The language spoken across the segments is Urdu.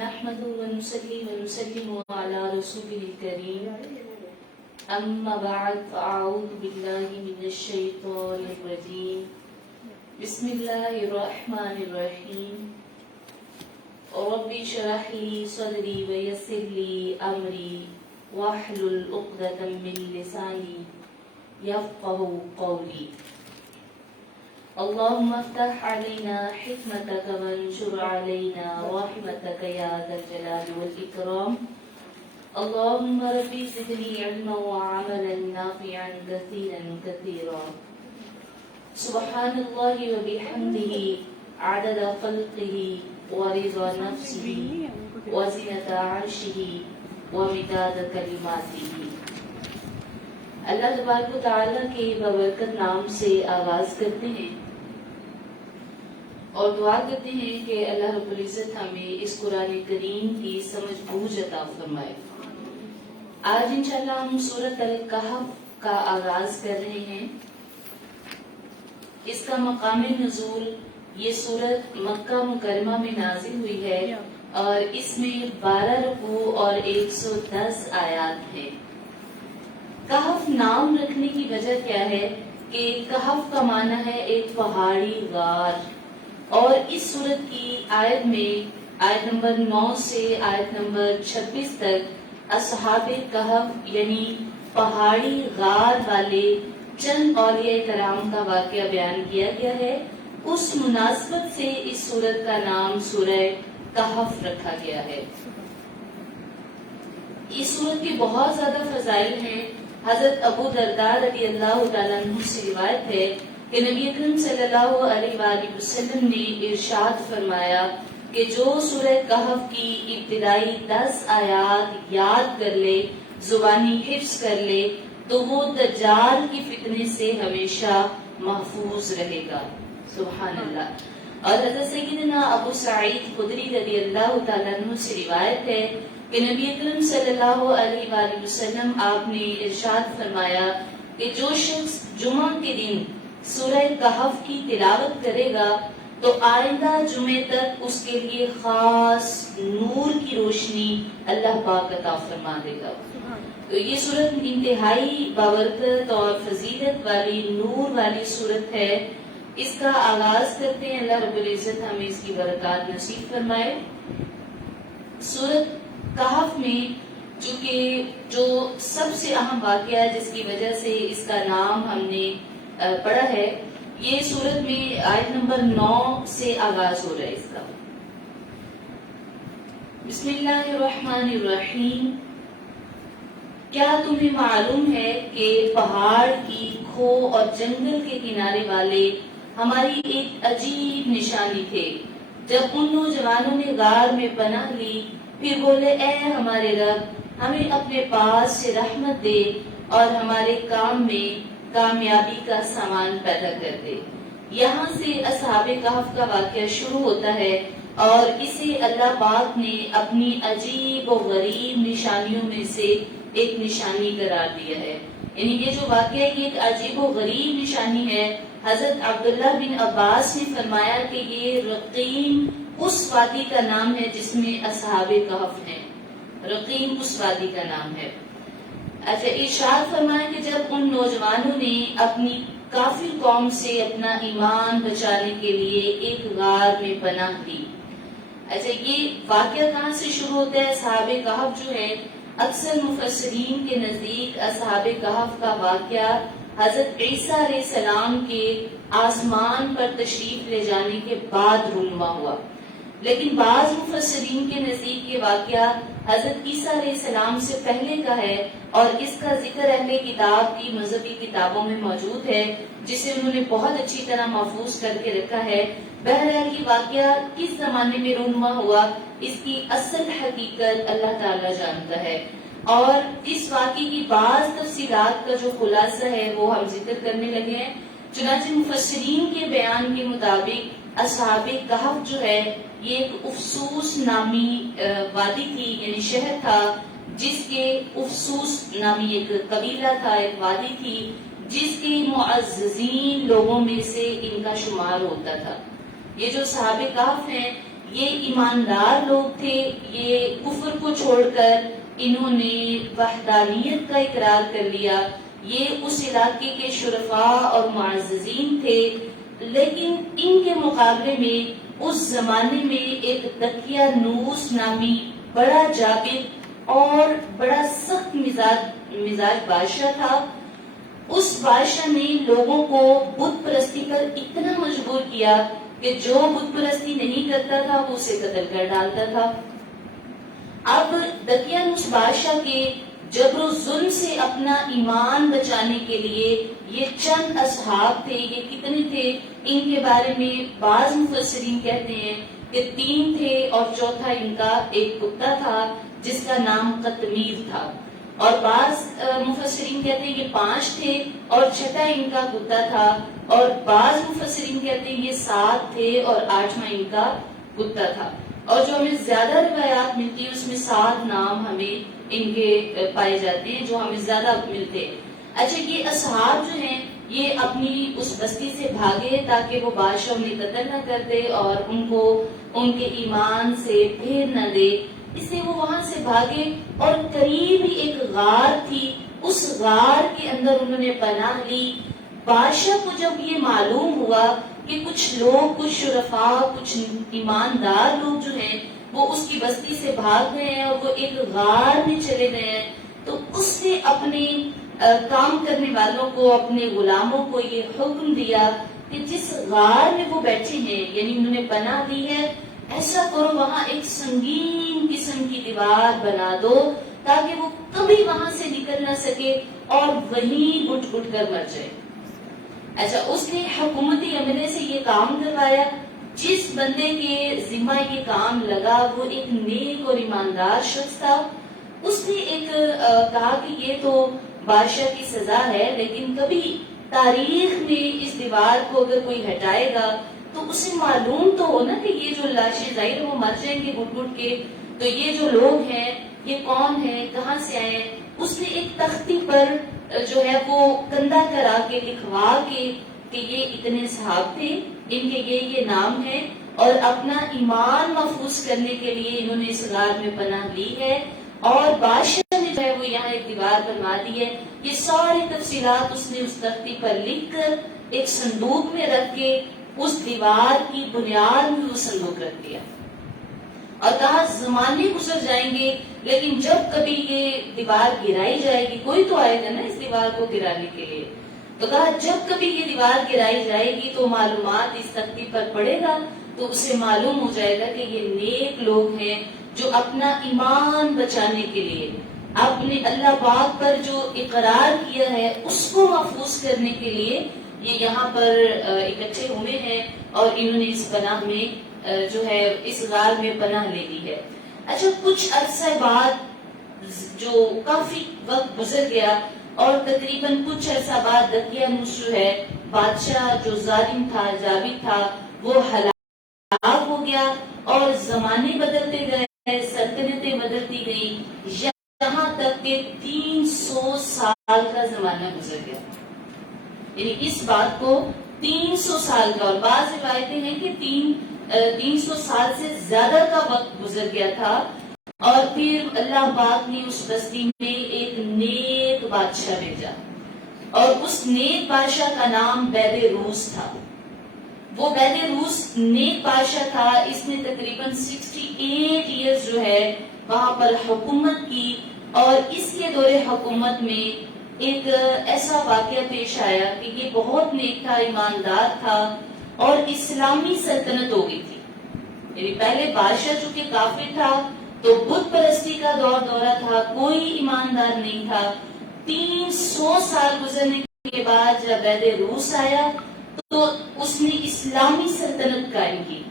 نحمده ونصلي ونسلم على رسوله الكريم أما بعد فأعوذ بالله من الشيطان الرجيم بسم الله الرحمن الرحيم ربي اشرح لي صدري ويسر لي أمري واحلل عقدة من لساني يفقهوا قولي اللهم افتح علينا حكمتك وانشر علينا رحمتك يا ذا الجلال والإكرام اللهم ربي زدني علما وعملا نافعا كثيرا سبحان الله وبحمده عدد خلقه ورضا نفسه وزنة عرشه ومداد كلماته. اللہ تبارک و تعالیٰ کے بابرکت نام سے آغاز کرتے ہیں اور دعا کرتے ہیں کہ اللہ رب العزت ہمیں اس قرآن کریم کی سمجھ بوجھ عطا فرمائے. آج انشاءاللہ ہم سورۃ الکہف کا آغاز کر رہے ہیں. اس کا مقام نزول یہ سورت مکہ مکرمہ میں نازل ہوئی ہے اور اس میں 12 رکوع اور 110 آیات ہیں. کہف نام رکھنے کی وجہ کیا ہے کہ کہف کا معنی ہے ایک پہاڑی غار، اور اس سورت کی آیت میں آیت نمبر 9 سے آیت نمبر 26 تک اصحاب کہف یعنی پہاڑی غار والے چند اولیاء کرام کا واقعہ بیان کیا گیا ہے. اس مناسبت سے اس سورت کا نام سورہ کہف رکھا گیا ہے. اس سورت کے بہت زیادہ فضائل ہیں. حضرت ابو درداء رضی اللہ تعالیٰ عنہ سے روایت ہے کہ نبی اکرم صلی اللہ علیہ وآلہ وسلم نے ارشاد فرمایا کہ جو سورہ کہف کی ابتدائی 10 آیات یاد کر لے، زبانی حفظ کر لے، تو وہ دجال کی فتنے سے ہمیشہ محفوظ رہے گا. سبحان اللہ. اور حضرت سیدنا ابو سعید خدری رضی اللہ تعالیٰ عنہ سے روایت ہے کہ نبی اکرم صلی اللہ علیہ وآلہ وسلم آپ نے ارشاد فرمایا کہ جو شخص جمعہ کے دن سورہ کہف کی تلاوت کرے گا تو آئندہ جمعے تک اس کے لیے خاص نور کی روشنی اللہ پاک عطا فرما دے گا. تو یہ سورت انتہائی بابرکت اور فضیلت والی نور والی سورت ہے. اس کا آغاز کرتے ہیں. اللہ رب العزت ہمیں اس کی برکات نصیب فرمائے. سورت کہف میں چونکہ جو سب سے اہم واقعہ ہے جس کی وجہ سے اس کا نام ہم نے پڑھا ہے، یہ سورت میں آیت نمبر 9 سے آغاز ہو رہا ہے اس کا. بسم اللہ الرحمن الرحیم. کیا تمہیں معلوم ہے کہ پہاڑ کی کھو اور جنگل کے کنارے والے ہماری ایک عجیب نشانی تھے. جب ان نوجوانوں نے غار میں پناہ لی پھر بولے، اے ہمارے رب، ہمیں اپنے پاس سے رحمت دے اور ہمارے کام میں کامیابی کا سامان پیدا کر دے. یہاں سے اصحاب کہف کا واقعہ شروع ہوتا ہے اور اسے اللہ پاک نے اپنی عجیب و غریب نشانیوں میں سے ایک نشانی قرار دیا ہے. یعنی یہ جو واقعہ یہ ایک عجیب و غریب نشانی ہے. حضرت عبداللہ بن عباس نے فرمایا کہ یہ رقیم اس وادی کا نام ہے جس میں اصحاب کہف ہیں. رقیم اس وادی کا نام ہے. اچھا، ارشاد فرمایا کہ جب ان نوجوانوں نے اپنی کافر قوم سے اپنا ایمان بچانے کے لیے ایک غار میں پناہ لی. اچھا، یہ واقعہ کہاں سے شروع ہوتا ہے؟ اصحاب کہف جو ہے، اکثر مفسرین کے نزدیک اصحاب کہف کا واقعہ حضرت عیسیٰ علیہ السلام کے آسمان پر تشریف لے جانے کے بعد رونما ہوا. لیکن بعض مفسرین کے نزدیک یہ واقعہ حضرت عیسیٰ علیہ السلام سے پہلے کا ہے اور اس کا ذکر اہل کتاب کی مذہبی کتابوں میں موجود ہے جسے انہوں نے بہت اچھی طرح محفوظ کر کے رکھا ہے. بہرحال یہ واقعہ کس زمانے میں رونما ہوا اس کی اصل حقیقت اللہ تعالیٰ جانتا ہے، اور اس واقعے کی بعض تفصیلات کا جو خلاصہ ہے وہ ہم ذکر کرنے لگے ہیں. چنانچہ مفسرین کے بیان کے مطابق اصحاب کہف جو ہے یہ ایک افسوس نامی وادی تھی، یعنی شہر تھا جس کے افسوس نامی ایک قبیلہ تھا، ایک وادی تھی جس کے معززین لوگوں میں سے ان کا شمار ہوتا تھا. یہ جو صحابہ کہف ہیں یہ ایماندار لوگ تھے، یہ کفر کو چھوڑ کر انہوں نے وحدانیت کا اقرار کر لیا، یہ اس علاقے کے شرفاء اور معززین تھے، لیکن ان کے مقابلے میں اس زمانے میں ایک دقیانوس نامی بڑا جابر اور بڑا سخت مزاج بادشاہ تھا۔ اس بادشاہ نے لوگوں کو بت پرستی پر اتنا مجبور کیا کہ جو بت پرستی نہیں کرتا تھا وہ اسے قتل کر ڈالتا تھا۔ اب دقیانوس بادشاہ کے جبر و ظلم سے اپنا ایمان بچانے کے لیے یہ چند اصحاب تھے، یہ کتنے تھے ان کے بارے میں بعض مفسرین کہتے ہیں کہ 3 تھے اور چوتھا ان کا ایک کتا تھا جس کا نام قطمیر تھا، اور بعض مفسرین کہتے ہیں یہ 5 تھے اور چھٹا ان کا کتا تھا، اور بعض مفسرین کہتے ہیں یہ 7 تھے اور 8واں ان کا کتا تھا، اور جو ہمیں زیادہ روایات ملتی ہیں اس میں 7 نام ہمیں ان کے پائے جاتے ہیں جو ہمیں زیادہ ملتے ہیں۔ اچھا، یہ اصحاب جو ہیں یہ اپنی اس بستی سے بھاگے تاکہ وہ بادشاہ انہیں قتل نہ کر دے اور ان کو ان کے ایمان سے پھیر نہ دے، اس لیے وہ وہاں سے بھاگے، اور قریب ہی ایک غار تھی، اس غار کے اندر انہوں نے پناہ لی۔ بادشاہ کو جب یہ معلوم ہوا کہ کچھ لوگ، کچھ شرفاء، کچھ ایماندار لوگ جو ہیں وہ اس کی بستی سے بھاگ گئے ہیں اور وہ ایک غار میں چلے گئے ہیں، تو اس نے اپنے کام کرنے والوں کو، اپنے غلاموں کو یہ حکم دیا کہ جس غار میں وہ بیٹھے ہیں، یعنی انہوں نے پناہ دی ہے، ایسا کرو وہاں ایک سنگین قسم کی دیوار بنا دو تاکہ وہ کبھی وہاں سے نکل نہ سکے اور وہیں گٹ گٹ کر مر جائے۔ اچھا، اس نے حکومتی عملے سے یہ کام کروایا۔ جس بندے کے ذمہ یہ کام لگا وہ ایک نیک اور ایماندار شخص تھا۔ اس نے ایک کہا کہ یہ تو بادشاہ کی سزا ہے، لیکن کبھی تاریخ میں اس دیوار کو اگر کوئی ہٹائے گا تو اسے معلوم تو ہونا کہ یہ جو لاشیں ظاہر وہ مر جائیں گے گٹ گٹ کے، تو یہ جو لوگ ہیں یہ کون ہیں، کہاں سے آئے ہیں۔ اس نے ایک تختی پر جو ہے وہ کندہ کرا کے لکھوا کے کہ یہ اتنے صحاب تھے، ان کے یہ نام ہے، اور اپنا ایمان محفوظ کرنے کے لیے انہوں نے اس غار میں پناہ لی ہے، اور بادشاہ نے جو ہے وہ یہاں ایک دیوار بنوا دی ہے۔ یہ ساری تفصیلات اس نے اس تختی پر لکھ کر ایک صندوق میں رکھ کے اس دیوار کی بنیاد میں وہ صندوق رکھ دیا، اور کہا زمانے گزر جائیں گے لیکن جب کبھی یہ دیوار گرائی جائے گی، کوئی تو آئے گا نا اس دیوار کو گرانے کے لیے، تو کہا جب کبھی یہ دیوار گرائی جائے گی تو معلومات اس تختی پر پڑے گا تو اسے معلوم ہو جائے گا کہ یہ نیک لوگ ہیں جو اپنا ایمان بچانے کے لیے، اپنے اللہ پاک پر جو اقرار کیا ہے اس کو محفوظ کرنے کے لیے یہ یہاں پر اکٹھے ہوئے ہیں، اور انہوں نے اس پناہ میں جو ہے اس غار میں پناہ لے لی ہے۔ اچھا، کچھ عرصہ بعد جو کافی وقت گزر گیا اور تقریباً کچھ عرصہ بعد دقیانوس جو ہے بادشاہ جو ظالم تھا، جابر تھا، وہ ہلاک ہو گیا، اور زمانے بدلتے گئے، سلطنتیں بدلتی گئیں، یہاں تک کہ 300 سال کا زمانہ گزر گیا، یعنی اس بات کو 300 سال کا، اور بعض روایتیں ہیں کہ 300 سال سے زیادہ کا وقت گزر گیا تھا، اور پھر اللہ پاک نے اس بستی میں ایک نیک بادشاہ بھیجا، اور اس نیک بادشاہ کا نام بید روس تھا۔ وہ بید روس نیک بادشاہ تھا، اس نے تقریباً 68 ایئرز جو ہے وہاں پر حکومت کی، اور اس کے دور حکومت میں ایک ایسا واقعہ پیش آیا کہ یہ بہت نیک تھا، ایماندار تھا، اور اسلامی سلطنت ہو گئی تھی، یعنی پہلے بادشاہ چونکہ کافر تھا تو بت پرستی کا دورہ تھا، کوئی ایماندار نہیں تھا۔ 300 سال گزرنے کے بعد جب بید روس آیا تو اس نے اسلامی سلطنت قائم کی،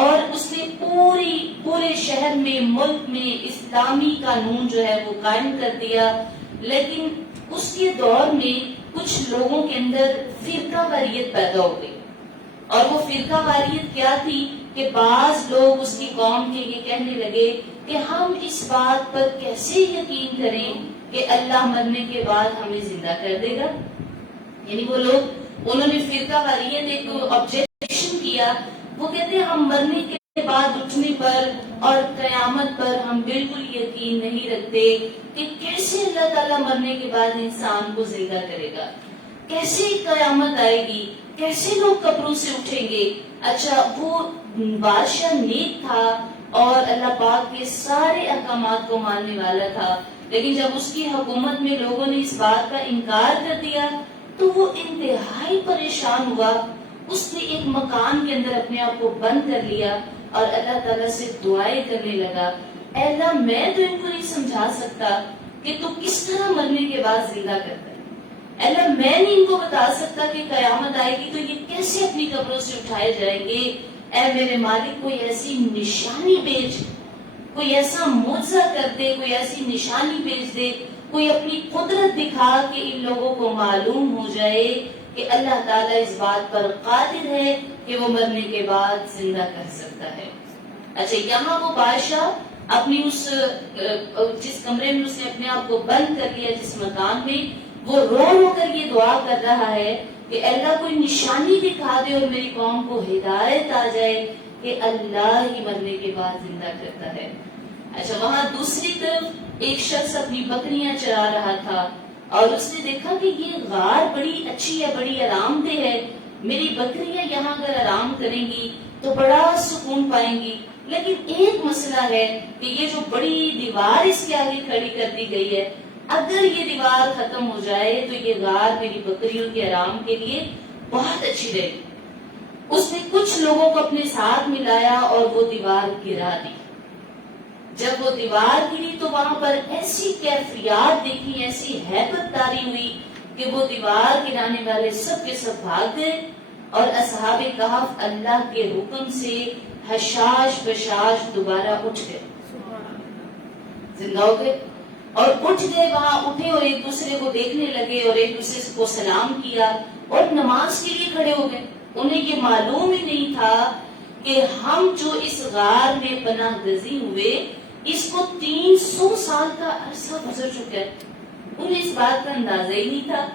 اور اس نے پورے شہر میں، ملک میں اسلامی قانون جو ہے وہ قائم کر دیا، لیکن اس کے دور میں کچھ لوگوں کے اندر فرقہ واریت پیدا ہو گئی، اور وہ فرقہ واریت کیا تھی کہ بعض لوگ اس کی قوم کے یہ کہنے لگے کہ ہم اس بات پر کیسے یقین کریں کہ اللہ مرنے کے بعد ہمیں زندہ کر دے گا، یعنی وہ لوگ، انہوں نے فرقہ واریت ایک آبجیکشن کیا، وہ کہتے ہیں ہم مرنے کے بعد اٹھنے پر اور قیامت پر ہم بالکل یقین نہیں رکھتے کہ کیسے اللہ تعالیٰ مرنے کے بعد انسان کو زندہ کرے گا، کیسے قیامت آئے گی، کیسے لوگ قبروں سے اٹھیں گے۔ اچھا، وہ بادشاہ نیک تھا اور اللہ پاک کے سارے احکامات کو ماننے والا تھا، لیکن جب اس کی حکومت میں لوگوں نے اس بات کا انکار کر دیا تو وہ انتہائی پریشان ہوا۔ اس نے ایک مکان کے اندر اپنے آپ کو بند کر لیا اور اللہ تعالیٰ سے دعائیں کرنے لگا، اے اللہ میں تو ان کو نہیں سمجھا سکتا کہ تو کس طرح مرنے کے بعد زندہ کرتا ہے، اے اللہ میں نہیں ان کو بتا سکتا کہ قیامت آئے گی تو یہ کیسے اپنی قبروں سے اٹھائے جائیں گے، اے میرے مالک کوئی ایسی نشانی بھیج، کوئی ایسا معجزہ کر دے، کوئی ایسی نشانی بھیج دے، کوئی اپنی قدرت دکھا کہ ان لوگوں کو معلوم ہو جائے کہ اللہ تعالیٰ اس بات پر قادر ہے کہ وہ مرنے کے بعد زندہ کر سکتا ہے۔ اچھا، یہاں وہ بادشاہ اپنی اس جس کمرے میں اس نے اپنے آپ کو بند کر لیا، جس مکان میں، وہ رو رو کر یہ دعا کر رہا ہے کہ اللہ کوئی نشانی دکھا دے اور میری قوم کو ہدایت آ جائے کہ اللہ ہی مرنے کے بعد زندہ کرتا ہے۔ اچھا، وہاں دوسری طرف ایک شخص اپنی بکریاں چرا رہا تھا اور اس نے دیکھا کہ یہ غار بڑی اچھی ہے، بڑی آرام دہ ہے، میری بکریاں یہاں اگر آرام کریں گی تو بڑا سکون پائیں گی، لیکن ایک مسئلہ ہے کہ یہ جو بڑی دیوار اس کے آگے کھڑی کر دی گئی ہے، اگر یہ دیوار ختم ہو جائے تو یہ غار میری بکریوں کے آرام کے لیے بہت اچھی رہے گی۔ اس نے کچھ لوگوں کو اپنے ساتھ ملایا اور وہ دیوار گرا دی۔ جب وہ دیوار گری تو وہاں پر ایسی کیفیات دیکھی، ایسی ہیبت طاری ہوئی کہ وہ دیوار گرانے والے سب کے سب بھاگ گئے اور اصحاب کہف اللہ کے حکم سے حشاش بشاش دوبارہ اٹھ گئے، زندہ ہو گئے اور اٹھ گئے، وہاں اٹھے اور ایک دوسرے کو دیکھنے لگے اور ایک دوسرے کو سلام کیا اور نماز کے لیے کھڑے ہو گئے۔ انہیں یہ معلوم ہی نہیں تھا کہ ہم جو اس غار میں پناہ گزین ہوئے اس کو 300 سال کا عرصہ گزر چکا ہے، انہیں اس بات کا اندازہ ہی نہیں تھا۔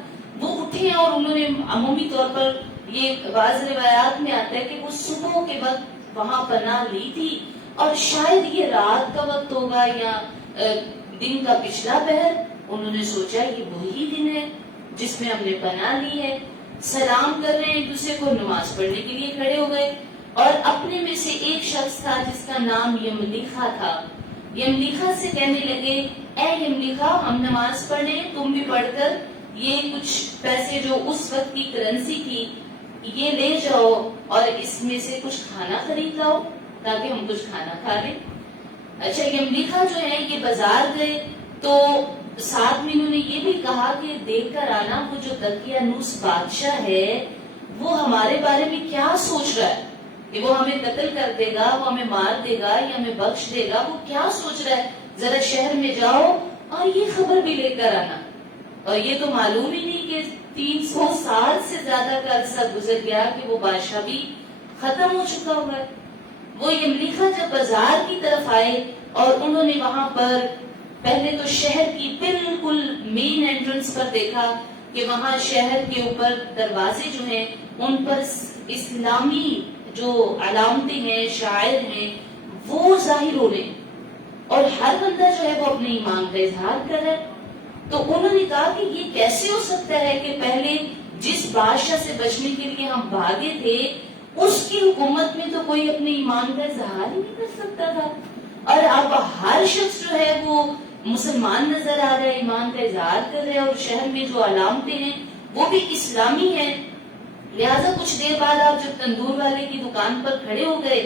وہ اٹھے اور انہوں نے عمومی طور پر یہ بعض روایات میں آتا ہے کہ وہ صبح کے وقت وہاں پناہ لی تھی اور شاید یہ رات کا وقت ہوگا یا دن کا پچھلا پہر، انہوں نے سوچا یہ وہی دن ہے جس میں ہم نے پناہ لی ہے، سلام کر رہے ہیں ایک دوسرے کو، نماز پڑھنے کے لیے کھڑے ہو گئے اور اپنے میں سے ایک شخص تھا جس کا نام یملیخا تھا، یملیخا سے کہنے لگے اے یملیخا ہم نماز پڑھیں، تم بھی پڑھ کر یہ کچھ پیسے جو اس وقت کی کرنسی تھی یہ لے جاؤ اور اس میں سے کچھ کھانا خرید لاؤ تاکہ ہم کچھ کھانا کھا لیں۔ اچھا، یملیخا جو ہے یہ بازار گئے تو ساتھ میں انہوں نے یہ بھی کہا کہ دیکھ کر آنا وہ جو دقیانوس بادشاہ ہے وہ ہمارے بارے میں کیا سوچ رہا ہے، کہ وہ ہمیں قتل کر دے گا، وہ ہمیں مار دے گا یا ہمیں بخش دے گا، وہ کیا سوچ رہا ہے، ذرا شہر میں جاؤ اور یہ خبر بھی لے کر آنا۔ اور یہ تو معلوم ہی نہیں کہ 300 سال سے زیادہ کا عرصہ گزر گیا کہ وہ بادشاہ بھی ختم ہو چکا ہوا ہے۔ وہ یملیخا جب بازار کی طرف آئے اور انہوں نے وہاں پر پہلے تو شہر کی بالکل مین انٹرنس پر دیکھا کہ وہاں شہر کے اوپر دروازے جو ہیں ان پر اسلامی جو علامتیں ہیں، شاعر ہیں، وہ ظاہر ہو رہے ہیں اور ہر بندہ جو ہے وہ اپنے ایمان کا اظہار کر رہا ہے۔ تو انہوں نے کہا کہ یہ کیسے ہو سکتا ہے کہ پہلے جس بادشاہ سے بچنے کے لیے ہم بھاگے تھے اس کی حکومت میں تو کوئی اپنے ایمان کا اظہار ہی نہیں کر سکتا تھا، اور اب ہر شخص جو ہے وہ مسلمان نظر آ رہا ہے، ایمان کا اظہار کر رہے ہیں اور شہر میں جو علامتیں ہیں وہ بھی اسلامی ہیں۔ لہٰذا کچھ دیر بعد آپ جب تندور والے کی دکان پر کھڑے ہو گئے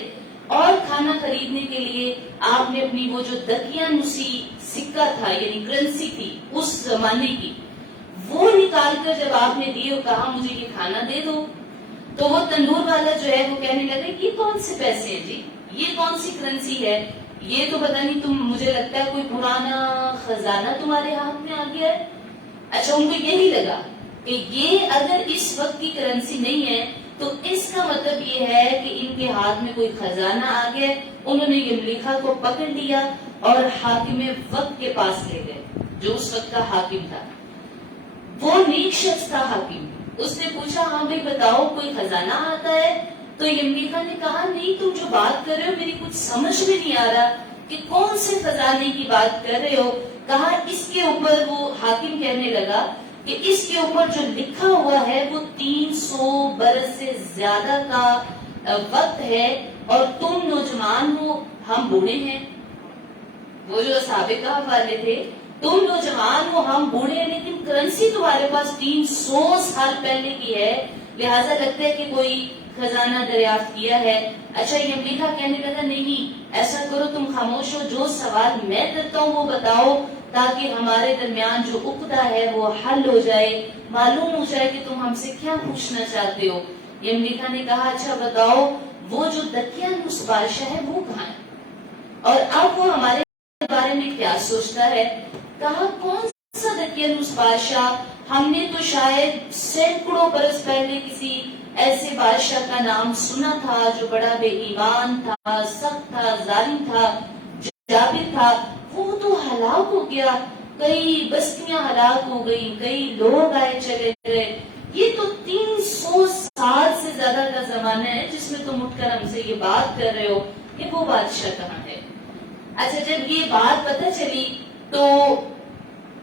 اور کھانا خریدنے کے لیے آپ نے اپنی وہ جو دقیانوسی سکہ تھا یعنی کرنسی تھی اس زمانے کی وہ نکال کر جب آپ نے دی اور کہا مجھے یہ کھانا دے دو، تو وہ تندور والا جو ہے وہ کہنے لگا یہ کون سے پیسے ہیں جی، یہ کون سی کرنسی ہے، یہ تو پتہ نہیں، تم مجھے لگتا ہے کوئی پرانا خزانہ تمہارے ہاتھ میں آ گیا ہے۔ اچھا، ان کو یہی لگا کہ یہ اگر اس وقت کی کرنسی نہیں ہے تو اس کا مطلب یہ ہے کہ ان کے ہاتھ میں کوئی خزانہ آ گیا۔ انہوں نے یملیخا کو پکڑ لیا اور حاکم وقت کے پاس لے گئے جو اس وقت کا حاکم تھا، وہ نیک شخص تھا حاکم۔ اس نے پوچھا ہاں بھائی بتاؤ کوئی خزانہ آتا ہے؟ تو یملیکا نے کہا نہیں تم جو بات کر رہے ہو میری کچھ سمجھ میں نہیں آ رہا کہ کون سے خزانے کی بات کر رہے ہو. کہا اس کے اوپر وہ حاکم کہنے لگا کہ اس کے اوپر جو لکھا ہوا ہے وہ 300 برس سے زیادہ کا وقت ہے اور تم نوجوان ہو ہم بوڑھے ہیں. وہ جو سابقہ والے تھے تم نوجوان ہو ہم بوڑھے ہیں لیکن کرنسی تمہارے پاس 300 سال پہلے کی ہے لہٰذا لگتا ہے کہ کوئی خزانہ دریافت کیا ہے. اچھا یملیکا کہنے لگا نہیں ایسا کرو تم خاموش ہو جو سوال میں کرتا ہوں وہ بتاؤ تاکہ ہمارے درمیان جو عقدہ ہے وہ حل ہو جائے معلوم ہو جائے کہ تم ہم سے کیا پوچھنا چاہتے ہو. یملیکا نے کہا اچھا بتاؤ وہ جو دقیانوس بادشاہ ہے وہ کہاں ہے اور اب وہ ہمارے بارے میں کیا سوچتا ہے. کہا کون سا دقیانوس بادشاہ ہم نے تو شاید سینکڑوں برس پہلے کسی ایسے بادشاہ کا نام سنا تھا جو بڑا بے ایمان تھا سخت تھا ظالم تھا جابر تھا وہ تو ہلاک ہو گیا کئی بستیاں ہلاک ہو گئی کئی لوگ آئے چلے گئے. یہ تو 300 سال سے زیادہ کا زمانہ ہے جس میں تم اٹھ کر ہم سے یہ بات کر رہے ہو کہ وہ بادشاہ کہاں ہے. اچھا جب یہ بات پتہ چلی تو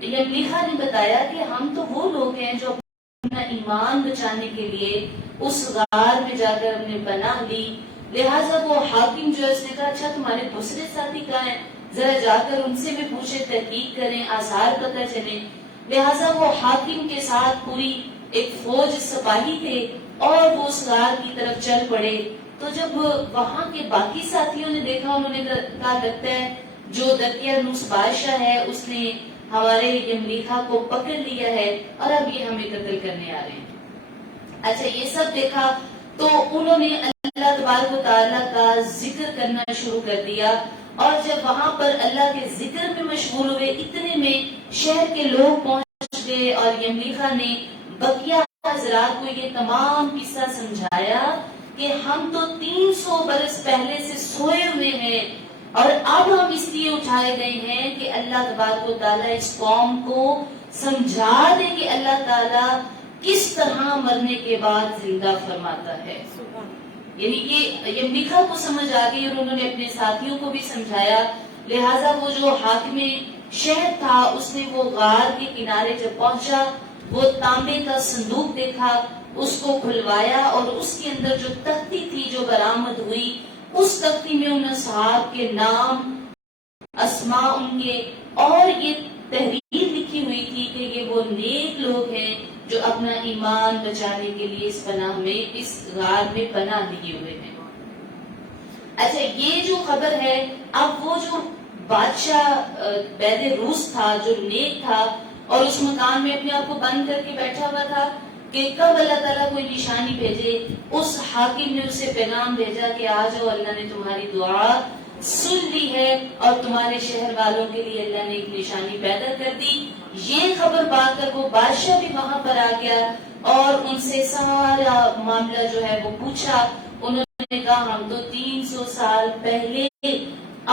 یملیکا نے بتایا کہ ہم تو وہ لوگ ہیں جو اپنا ایمان بچانے کے لیے اس غار میں جا کر ہم نے پناہ لی. لہٰذا وہ حاکم جو ہے اس نے کہا اچھا تمہارے دوسرے ساتھی کہاں ہیں ذرا جا کر ان سے بھی پوچھے تحقیق کریں آثار پتہ چلیں. لہٰذا وہ حاکم کے ساتھ پوری ایک فوج سپاہی تھے اور وہ اس غار کی طرف چل پڑے. تو جب وہاں کے باقی ساتھیوں نے دیکھا انہوں نے کہا لگتا ہے جو دقیانوس بادشاہ ہے اس نے ہمارے یملیکا کو پکڑ لیا ہے اور اب یہ ہمیں قتل کرنے آ رہے ہیں. اچھا یہ سب دیکھا تو انہوں نے اللہ تبارک و تعالیٰ کا ذکر کرنا شروع کر دیا اور جب وہاں پر اللہ کے ذکر میں مشغول ہوئے اتنے میں شہر کے لوگ پہنچ گئے اور یملیکا نے بقیہ حضرات کو یہ تمام قصہ سمجھایا کہ ہم تو 300 برس پہلے سے سوئے ہوئے ہیں اور اب ہم اس لیے اٹھائے گئے ہیں کہ اللہ تبارک و تعالیٰ اس قوم کو سمجھا دے کہ اللہ تعالیٰ کس طرح مرنے کے بعد زندہ فرماتا ہے. یعنی کہ یملیکا کو سمجھ آ گئی اور انہوں نے اپنے ساتھیوں کو بھی سمجھایا. لہٰذا وہ جو حاکم شہر تھا اس نے وہ غار کے کنارے جب پہنچا وہ تانبے کا صندوق دیکھا اس کو کھلوایا اور اس کے اندر جو تختی تھی جو برآمد ہوئی اس تختی میں ان اصحاب کے نام اسماء ان کے اور یہ تحریر لکھی ہوئی تھی کہ یہ وہ نیک لوگ ہیں جو اپنا ایمان بچانے کے لیے اس پناہ میں اس غار میں پناہ لیے ہوئے ہیں. اچھا یہ جو خبر ہے اب وہ جو بادشاہ بید روس تھا جو نیک تھا اور اس مکان میں اپنے آپ کو بند کر کے بیٹھا ہوا تھا کہ کب اللہ تعالیٰ کوئی نشانی بھیجے اس حاکم نے اسے پیغام بھیجا کہ آ جاؤ اللہ نے تمہاری دعا سن لی ہے اور تمہارے شہر والوں کے لیے اللہ نے ایک نشانی پیدا کر دی. یہ خبر پا کر وہ بادشاہ بھی وہاں پر آ گیا اور ان سے سارا معاملہ جو ہے وہ پوچھا. انہوں نے کہا ہم تو 300 سال پہلے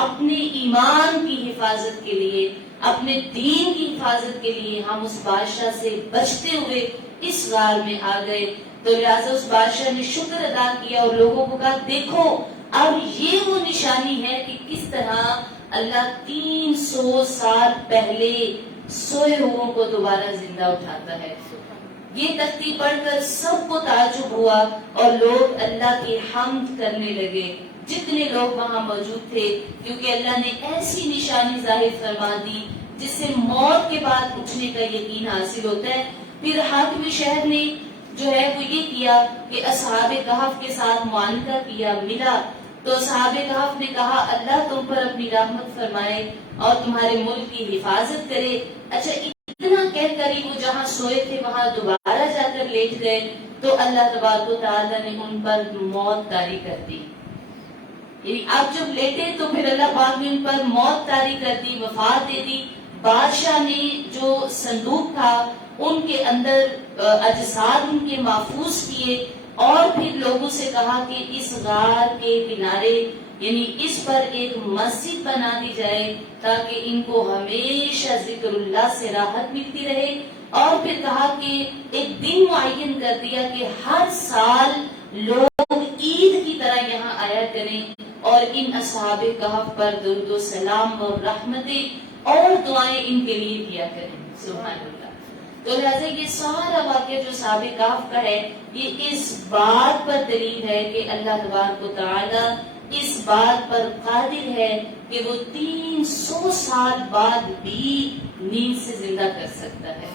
اپنے ایمان کی حفاظت کے لیے اپنے دین کی حفاظت کے لیے ہم اس بادشاہ سے بچتے ہوئے اس غار میں آ گئے. تو لہٰذا اس بادشاہ نے شکر ادا کیا اور لوگوں کو کہا دیکھو اب یہ وہ نشانی ہے کہ کس طرح اللہ 300 سال پہلے سوئے ہوئوں کو دوبارہ زندہ اٹھاتا ہے. یہ تختی پڑھ کر سب کو تعجب ہوا اور لوگ اللہ کی حمد کرنے لگے جتنے لوگ وہاں موجود تھے کیونکہ اللہ نے ایسی نشانی ظاہر فرما دی جس سے موت کے بعد اٹھنے کا یقین حاصل ہوتا ہے. پھر حاکم شہر نے جو ہے وہ یہ کیا کہ اصحاب کہف کے ساتھ معاہدہ کیا ملا تو اصحاب کہف نے کہا اللہ تم پر اپنی رحمت فرمائے اور تمہارے ملک کی حفاظت کرے. اچھا اتنا کہہ کر ہی وہ جہاں سوئے تھے وہاں دوبارہ جا کر لیٹ گئے تو اللہ تبارک و تعالیٰ نے ان پر موت طاری کر دی. یعنی آپ جب لیٹے تو پھر اللہ پاک نے ان پر موت طاری کر دی وفات دے دی. بادشاہ نے جو صندوق تھا ان کے اندر اجساد ان کے محفوظ کیے اور پھر لوگوں سے کہا کہ اس غار کے کنارے یعنی اس پر ایک مسجد بنا دی جائے تاکہ ان کو ہمیشہ ذکر اللہ سے راحت ملتی رہے. اور پھر کہا کہ ایک دن معین کر دیا کہ ہر سال لوگ عید کی طرح یہاں آیا کریں اور ان اصحاب کہف پر درود و سلام اور رحمتیں اور دعائیں ان کے لیے کیا کریں. سبحان اللہ. تو لہٰذا یہ سارا واقعہ جو اصحاب کہف کا ہے یہ اس بات پر دلیل ہے کہ اللہ تبارک و تعالی اس بات پر قادر ہے کہ وہ 300 سال بعد بھی نیند سے زندہ کر سکتا ہے.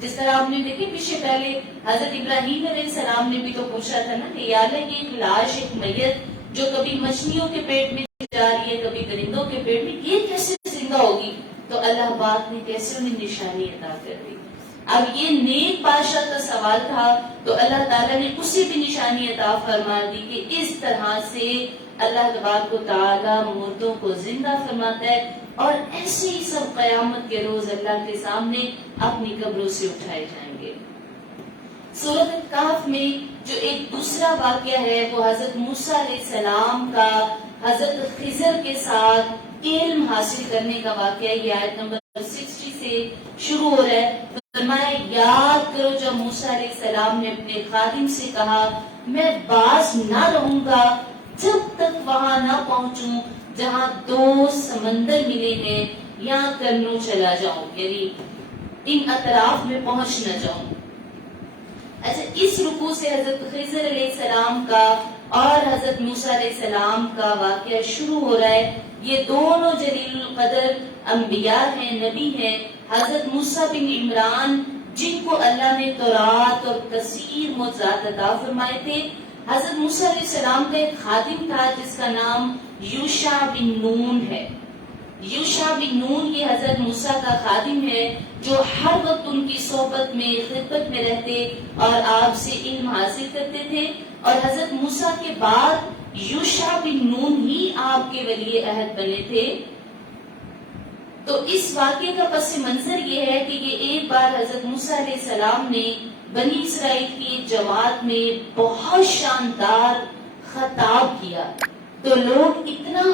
جس طرح آپ نے دیکھے پیچھے پہلے حضرت ابراہیم علیہ السلام نے بھی تو پوچھا تھا نا کہ یا اللہ یہ ایک لاش ایک میت جو کبھی مچھلیوں کے پیٹ میں جا رہی ہے کبھی درندوں کے پیٹ میں یہ کیسے زندہ ہوگی. تو اللہ پاک نے کیسے انہیں نشانی عطا کر دی. اب یہ نیک بادشاہ کا سوال تھا تو اللہ تعالیٰ نے اسے بھی نشانی عطا فرما دی کہ اس طرح سے اللہ تبارک و تعالیٰ مردوں کو زندہ فرماتا ہے اور ایسے ہی سب قیامت کے روز اللہ کے سامنے اپنی قبروں سے اٹھائے جائیں گے. سورۃ الکہف میں جو ایک دوسرا واقعہ ہے وہ حضرت موسیٰ علیہ السلام کا حضرت خضر کے ساتھ علم حاصل کرنے کا واقعہ. یہ آیت نمبر 60 سے شروع ہو رہا ہے. فرمایا یاد کرو جب موسیٰ علیہ السلام نے اپنے خادم سے کہا میں باز نہ رہوں گا جب تک وہاں نہ پہنچوں جہاں 2 سمندر ملے ہیں یہاں کرنوں چلا جاؤں یعنی ان اطراف میں پہنچ نہ جاؤں. اچھا اس رکوع سے حضرت خضر علیہ السلام کا اور حضرت موسیٰ علیہ السلام کا واقعہ شروع ہو رہا ہے. یہ دونوں جلیل القدر انبیاء ہیں نبی ہیں. حضرت موسیٰ بن عمران جن کو اللہ نے تورات اور کثیر معجزات عطا فرمائے تھے. حضرت موسیٰ علیہ السلام کا ایک خادم تھا جس کا نام یوشع بن نون ہے. یوشع بن نون یہ حضرت موسیٰ کا خادم ہے جو ہر وقت ان کی صحبت میں خدمت میں رہتے اور آپ سے علم حاصل کرتے تھے. اور حضرت موسیٰ کے بعد یوشع بن نون ہی آپ کے ولی عہد بنے تھے. تو اس واقعے کا پس منظر یہ ہے کہ یہ ایک بار حضرت موسیٰ علیہ السلام نے بنی اسرائیل کی جماعت میں بہت شاندار خطاب کیا. تو لوگ اتنا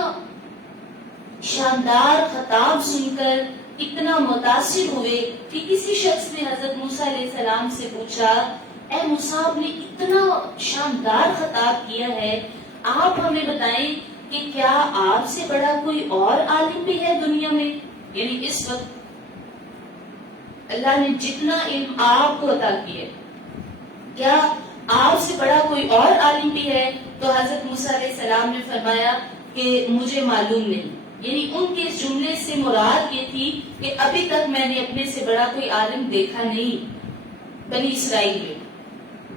شاندار خطاب سن کر اتنا متاثر ہوئے کہ کسی شخص نے حضرت موسیٰ علیہ السلام سے پوچھا اے موسیٰ آپ نے اتنا شاندار خطاب کیا ہے آپ ہمیں بتائیں کہ کیا آپ سے بڑا کوئی اور عالم بھی ہے دنیا میں. یعنی اس وقت اللہ نے جتنا علم آپ کو عطا کیا کیا آپ سے بڑا کوئی اور عالم بھی ہے. تو حضرت موسیٰ علیہ السلام نے فرمایا کہ مجھے معلوم نہیں. یعنی ان کے اس جملے سے مراد یہ تھی کہ ابھی تک میں نے اپنے سے بڑا کوئی عالم دیکھا نہیں بنی اسرائیل میں.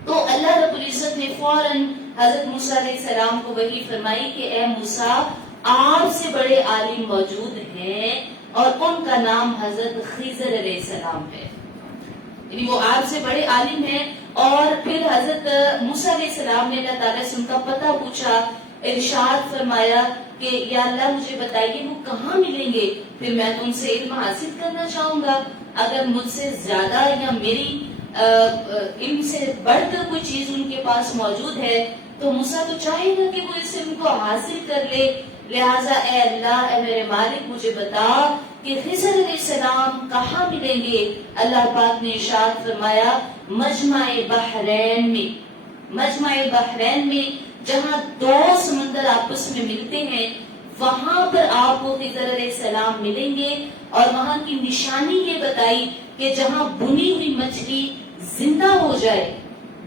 تو اللہ رب العزت نے فوراً حضرت موسیٰ علیہ السلام کو وحی فرمائی کہ اے موسیٰ آپ سے بڑے عالم موجود ہیں اور ان کا نام حضرت خضر علیہ السلام ہے. یعنی وہ آپ سے بڑے عالم ہیں. اور پھر حضرت موسیٰ علیہ السلام نے اللہ تعالیٰ سے ان کا پتہ پوچھا. ارشاد فرمایا کہ یا اللہ مجھے بتائیے وہ کہاں ملیں گے پھر میں تو ان سے علم حاصل کرنا چاہوں گا. اگر مجھ سے زیادہ یا میری علم سے بڑھ کر کوئی چیز ان کے پاس موجود ہے تو موسیٰ تو چاہے گا کہ وہ اس علم کو حاصل کر لے. لہٰذا اے اللہ اے میرے مالک مجھے بتا کہ خضر علیہ السلام کہاں ملیں گے. اللہ پاک نے ارشاد فرمایا مجمع بحرین میں. مجمع بحرین میں جہاں 2 سمندر آپس میں ملتے ہیں وہاں پر آپ کو خضر علیہ السلام ملیں گے. اور وہاں کی نشانی یہ بتائی کہ جہاں بنی ہوئی مچھلی زندہ ہو جائے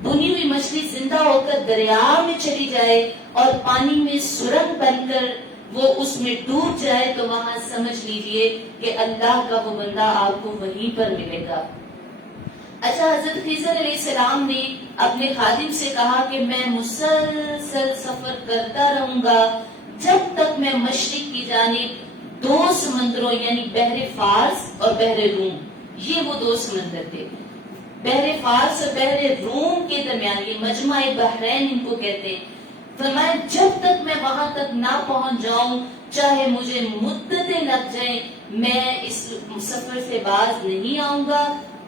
بنی ہوئی مچھلی زندہ ہو کر دریا میں چلی جائے اور پانی میں سرنگ بن کر وہ اس میں ڈوب جائے تو وہاں سمجھ لیجئے کہ اللہ کا وہ بندہ آپ کو وہیں پر ملے گا. اچھا حضرت خضر علیہ السلام نے اپنے خادم سے کہا کہ میں مسلسل سفر کرتا رہوں گا جب تک میں مشرق کی جانب 2 سمندروں یعنی بحر فارس اور بحر روم یہ وہ 2 سمندر تھے. بحر فارس اور بحر روم کے درمیان یہ مجمع بحرین ان کو کہتے ہیں. فرمایا جب تک میں وہاں تک نہ پہنچ جاؤں چاہے مجھے مدتیں لگ جائیں میں اس سفر سے باز نہیں آؤں گا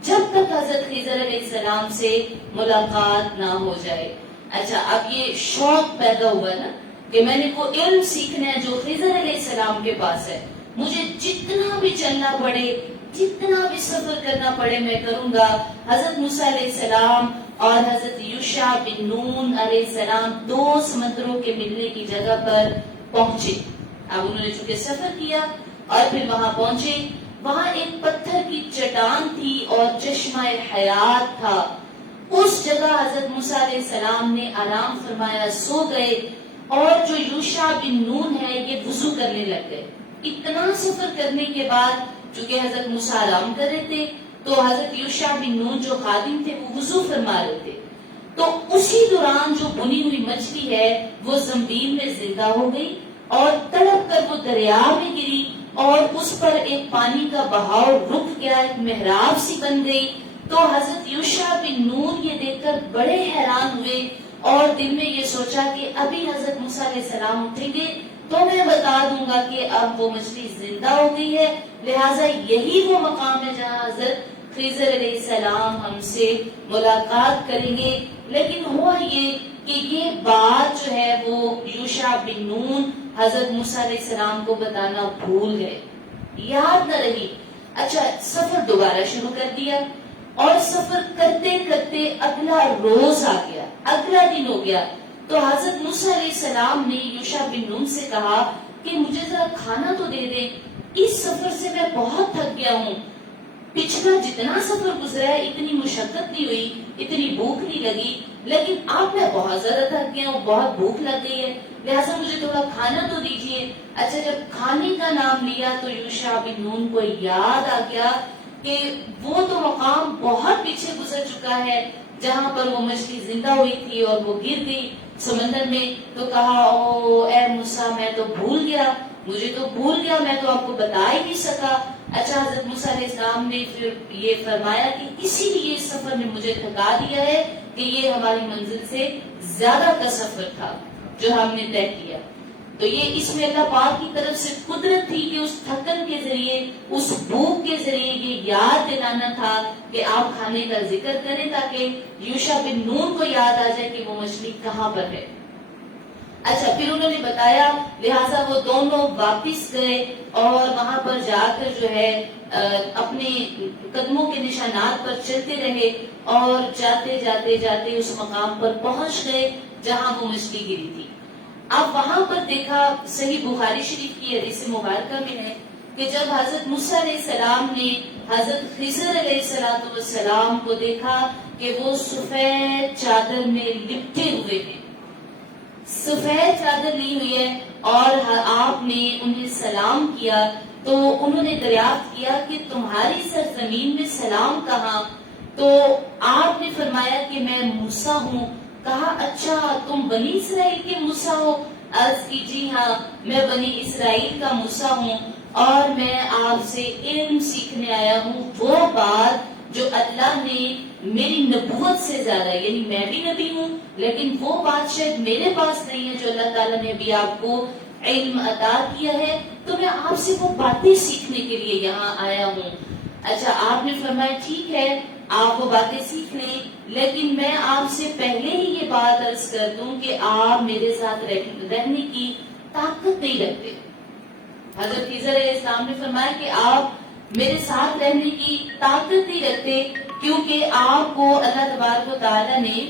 جب تک حضرت خضر علیہ السلام سے ملاقات نہ ہو جائے. اچھا اب یہ شوق پیدا ہوا نا کہ میں نے وہ علم سیکھنا ہے جو خضر علیہ السلام کے پاس ہے. مجھے جتنا بھی چلنا پڑے جتنا بھی سفر کرنا پڑے میں کروں گا. حضرت موسیٰ علیہ السلام اور حضرت یوشع بن نون علیہ السلام 2 سمندروں کے ملنے کی جگہ پر پہنچے. اب انہوں نے چونکہ سفر کیا اور پھر وہاں پہنچے. وہاں ایک پتھر کی چٹان تھی اور چشمہ حیات تھا. اس جگہ حضرت موسیٰ علیہ السلام نے آرام فرمایا، سو گئے. اور جو یوشع بن نون ہے یہ وضو کرنے لگ گئے. اتنا سفر کرنے کے بعد چونکہ حضرت موسیٰ آرام کر رہے تھے تو حضرت یوشع بن نون جو خادم تھے وہ وضو فرما رہے تھے. تو اسی دوران جو بنی ہوئی مچھلی ہے وہ زمبین میں زندہ ہو گئی اور تڑپ کر وہ دریا میں گری اور اس پر ایک پانی کا بہاؤ رک گیا، ایک محراب سی بن گئی. تو حضرت یوشع بن نون یہ دیکھ کر بڑے حیران ہوئے اور دل میں یہ سوچا کہ ابھی حضرت موسیٰ علیہ السلام اٹھیں گے تو میں بتا دوں گا کہ اب وہ مچھلی زندہ ہو گئی ہے، لہٰذا یہی وہ مقام ہے جہاں حضرت خضر علیہ السلام ہم سے ملاقات کریں گے. لیکن ہوا یہ کہ یہ بات جو ہے وہ یوشع بن نون حضرت موسیٰ علیہ السلام کو بتانا بھول گئے، یاد نہ رہی. اچھا، سفر دوبارہ شروع کر دیا اور سفر کرتے کرتے اگلا روز آ گیا، اگلا دن ہو گیا. تو حضرت موسیٰ علیہ السلام نے یوشع بن نون سے کہا کہ مجھے ذرا کھانا تو دے دیں، اس سفر سے میں بہت تھک گیا ہوں. پچھلا جتنا سفر گزرا ہے اتنی مشقت نہیں ہوئی، اتنی بھوک نہیں لگی، لیکن اب میں بہت زیادہ تھک گیا ہوں، بہت بھوک لگ گئی ہے، لہٰذا مجھے تھوڑا کھانا تو دیجیے. اچھا، جب کھانے کا نام لیا تو یوشع بن نون کو یاد آ گیا کہ وہ تو مقام بہت پیچھے گزر چکا ہے جہاں پر وہ مچھلی زندہ ہوئی تھی اور وہ گر گئی سمندر میں. تو کہا، او اے موسیٰ، میں تو بھول گیا، مجھے تو بھول گیا، میں تو آپ کو بتا ہی نہیں سکا. اچھا، حضرت موسیٰ علیہ السلام نے پھر یہ فرمایا کہ اسی لیے اس سفر نے مجھے تھکا دیا ہے کہ یہ ہماری منزل سے زیادہ کا سفر تھا جو ہم نے طے کیا. تو یہ اس میں اللہ پاک کی طرف سے قدرت تھی کہ اس تھکن کے ذریعے، اس بھوک کے ذریعے یہ یاد دلانا تھا کہ آپ کھانے کا ذکر کریں تاکہ یوشع بن نون کو یاد آ جائے کہ وہ مچھلی کہاں پر ہے. اچھا، پھر انہوں نے بتایا، لہٰذا وہ دونوں واپس گئے اور وہاں پر جا کر جو ہے اپنے قدموں کے نشانات پر چلتے رہے اور جاتے جاتے جاتے اس مقام پر پہنچ گئے جہاں وہ مچھلی گری تھی. اب وہاں پر دیکھا، صحیح بخاری شریف کی حدیث مبارکہ میں ہے کہ جب حضرت موسیٰ علیہ السلام نے حضرت خضر علیہ السلام کو دیکھا کہ وہ سفید چادر میں لپٹے ہوئے ہیں، سفید چادر لی ہوئی ہے، اور آپ نے انہیں سلام کیا تو انہوں نے دریافت کیا کہ تمہاری سرزمین میں سلام کہاں؟ تو آپ نے فرمایا کہ میں موسیٰ ہوں. کہا، اچھا تم بنی اسرائیل کے موسیٰ ہو؟ عرض کی، جی ہاں، میں بنی اسرائیل کا موسیٰ ہوں اور میں آپ سے علم سیکھنے آیا ہوں، وہ بات جو اللہ نے میری نبوت سے زیادہ، یعنی میں بھی نبی ہوں لیکن وہ بات شاید میرے پاس نہیں ہے جو اللہ تعالیٰ نے بھی آپ کو علم عطا کیا ہے، تو میں آپ سے وہ باتیں سیکھنے کے لیے یہاں آیا ہوں. اچھا، آپ نے فرمایا ٹھیک ہے، آپ وہ باتیں سیکھ لیں، لیکن میں آپ سے پہلے ہی یہ بات عرض کر دوں کہ آپ میرے ساتھ رہنے کی طاقت نہیں رکھتے. حضرت خضر علیہ السلام نے فرمایا کہ آپ میرے ساتھ رہنے کی طاقت نہیں رکھتے کیونکہ آپ کو اللہ تبارک و تعالیٰ نے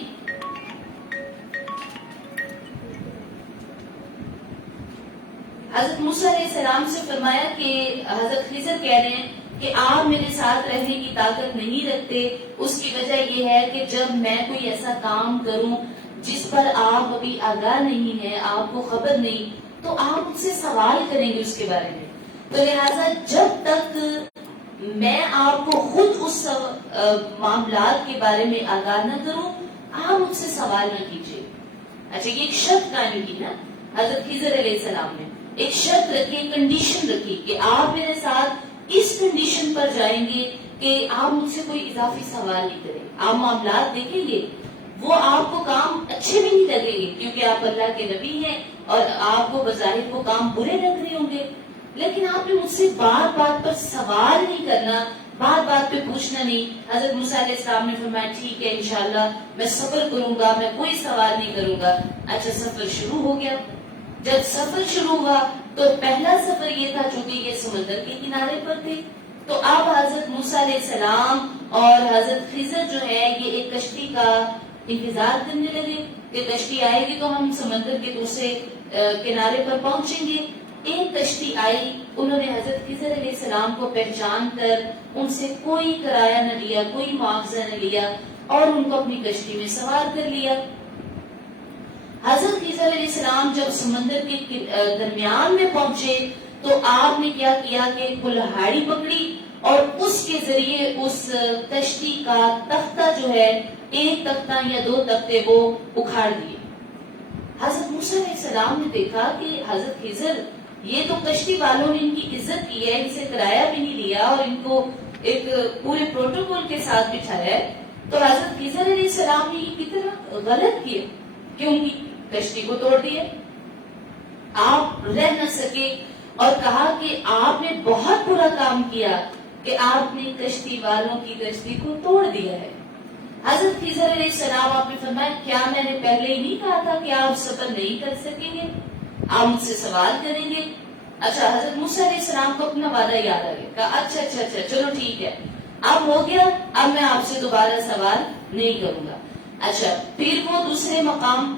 حضرت موسیٰ علیہ السلام سے فرمایا کہ حضرت خضر کہہ رہے ہیں کہ آپ میرے ساتھ رہنے کی طاقت نہیں رکھتے. اس کی وجہ یہ ہے کہ جب میں کوئی ایسا کام کروں جس پر آپ ابھی آگاہ نہیں ہیں، آپ کو خبر نہیں، تو آپ مجھ سے سوال کریں گے اس کے بارے میں. تو لہٰذا جب تک میں آپ کو خود اس معاملات کے بارے میں آگاہ نہ کروں، آپ مجھ سے سوال نہ کیجیے. اچھا، یہ ایک شرط قائم کی نا حضرت خضر علیہ السلام نے، ایک شرط رکھی، کنڈیشن رکھی کہ آپ میرے ساتھ اس کنڈیشن پر جائیں گے کہ آپ مجھ سے کوئی اضافی سوال نہیں کریں. آپ معاملات دیکھیں گے، وہ آپ کو کام اچھے بھی نہیں لگیں گے کیونکہ آپ اللہ کے نبی ہیں اور آپ کو بظاہر وہ کام برے لگ رہے ہوں گے، لیکن آپ نے مجھ سے بات بات پر سوال نہیں کرنا، بات بات پہ پوچھنا نہیں. حضرت موسیٰ علیہ السلام نے فرمایا ٹھیک ہے، انشاءاللہ میں صبر کروں گا، میں کوئی سوال نہیں کروں گا. اچھا، سفر شروع ہو گیا. جب سفر شروع ہوا تو پہلا سفر یہ تھا چونکہ یہ سمندر کے کنارے پر تھے، تو اب حضرت موسیٰ علیہ السلام اور حضرت خضر جو ہے یہ ایک کشتی کا انتظار کرنے لگے کہ کشتی آئے گی تو ہم سمندر کے دوسرے کنارے پر پہنچیں گے. ایک کشتی آئی, انہوں نے حضرت خضر علیہ السلام کو پہچان کر ان سے کوئی کرایہ نہ لیا, کوئی معاوضہ نہ لیا اور ان کو اپنی کشتی میں سوار کر لیا. حضرت خضر علیہ السلام جب سمندر کے درمیان میں پہنچے تو آپ نے کیا کیا کہ کلہاڑی پکڑی اور اس کے ذریعے اس کشتی کا تختہ جو ہے, ایک تختہ یا دو تختے وہ اکھاڑ دیے. حضرت موسیٰ علیہ السلام نے دیکھا کہ حضرت خضر, یہ تو کشتی والوں نے ان کی عزت کی ہے, ان سے کرایہ بھی نہیں لیا اور ان کو ایک پورے پروٹوکول کے ساتھ بٹھایا ہے, تو حضرت خضر علیہ السلام نے یہ کتنا غلط کیا کہ ان کی کشتی کو توڑ دیا. آپ رہ نہ سکے اور کہا کہ آپ نے بہت برا کام کیا کہ آپ نے کشتی والوں کی کشتی کو توڑ دیا ہے. حضرت خضر علیہ السلام آپ نے فرمایا, کیا میں نے پہلے ہی نہیں کہا تھا کہ آپ سفر نہیں کر سکیں گے, آپ مجھ سے سوال کریں گے. اچھا, حضرت موسیٰ علیہ السلام کو اپنا وعدہ یاد آ گیا, کہا اچھا چلو ٹھیک ہے, اب ہو گیا, اب میں آپ سے دوبارہ سوال نہیں کروں گا. اچھا, پھر وہ دوسرے مقام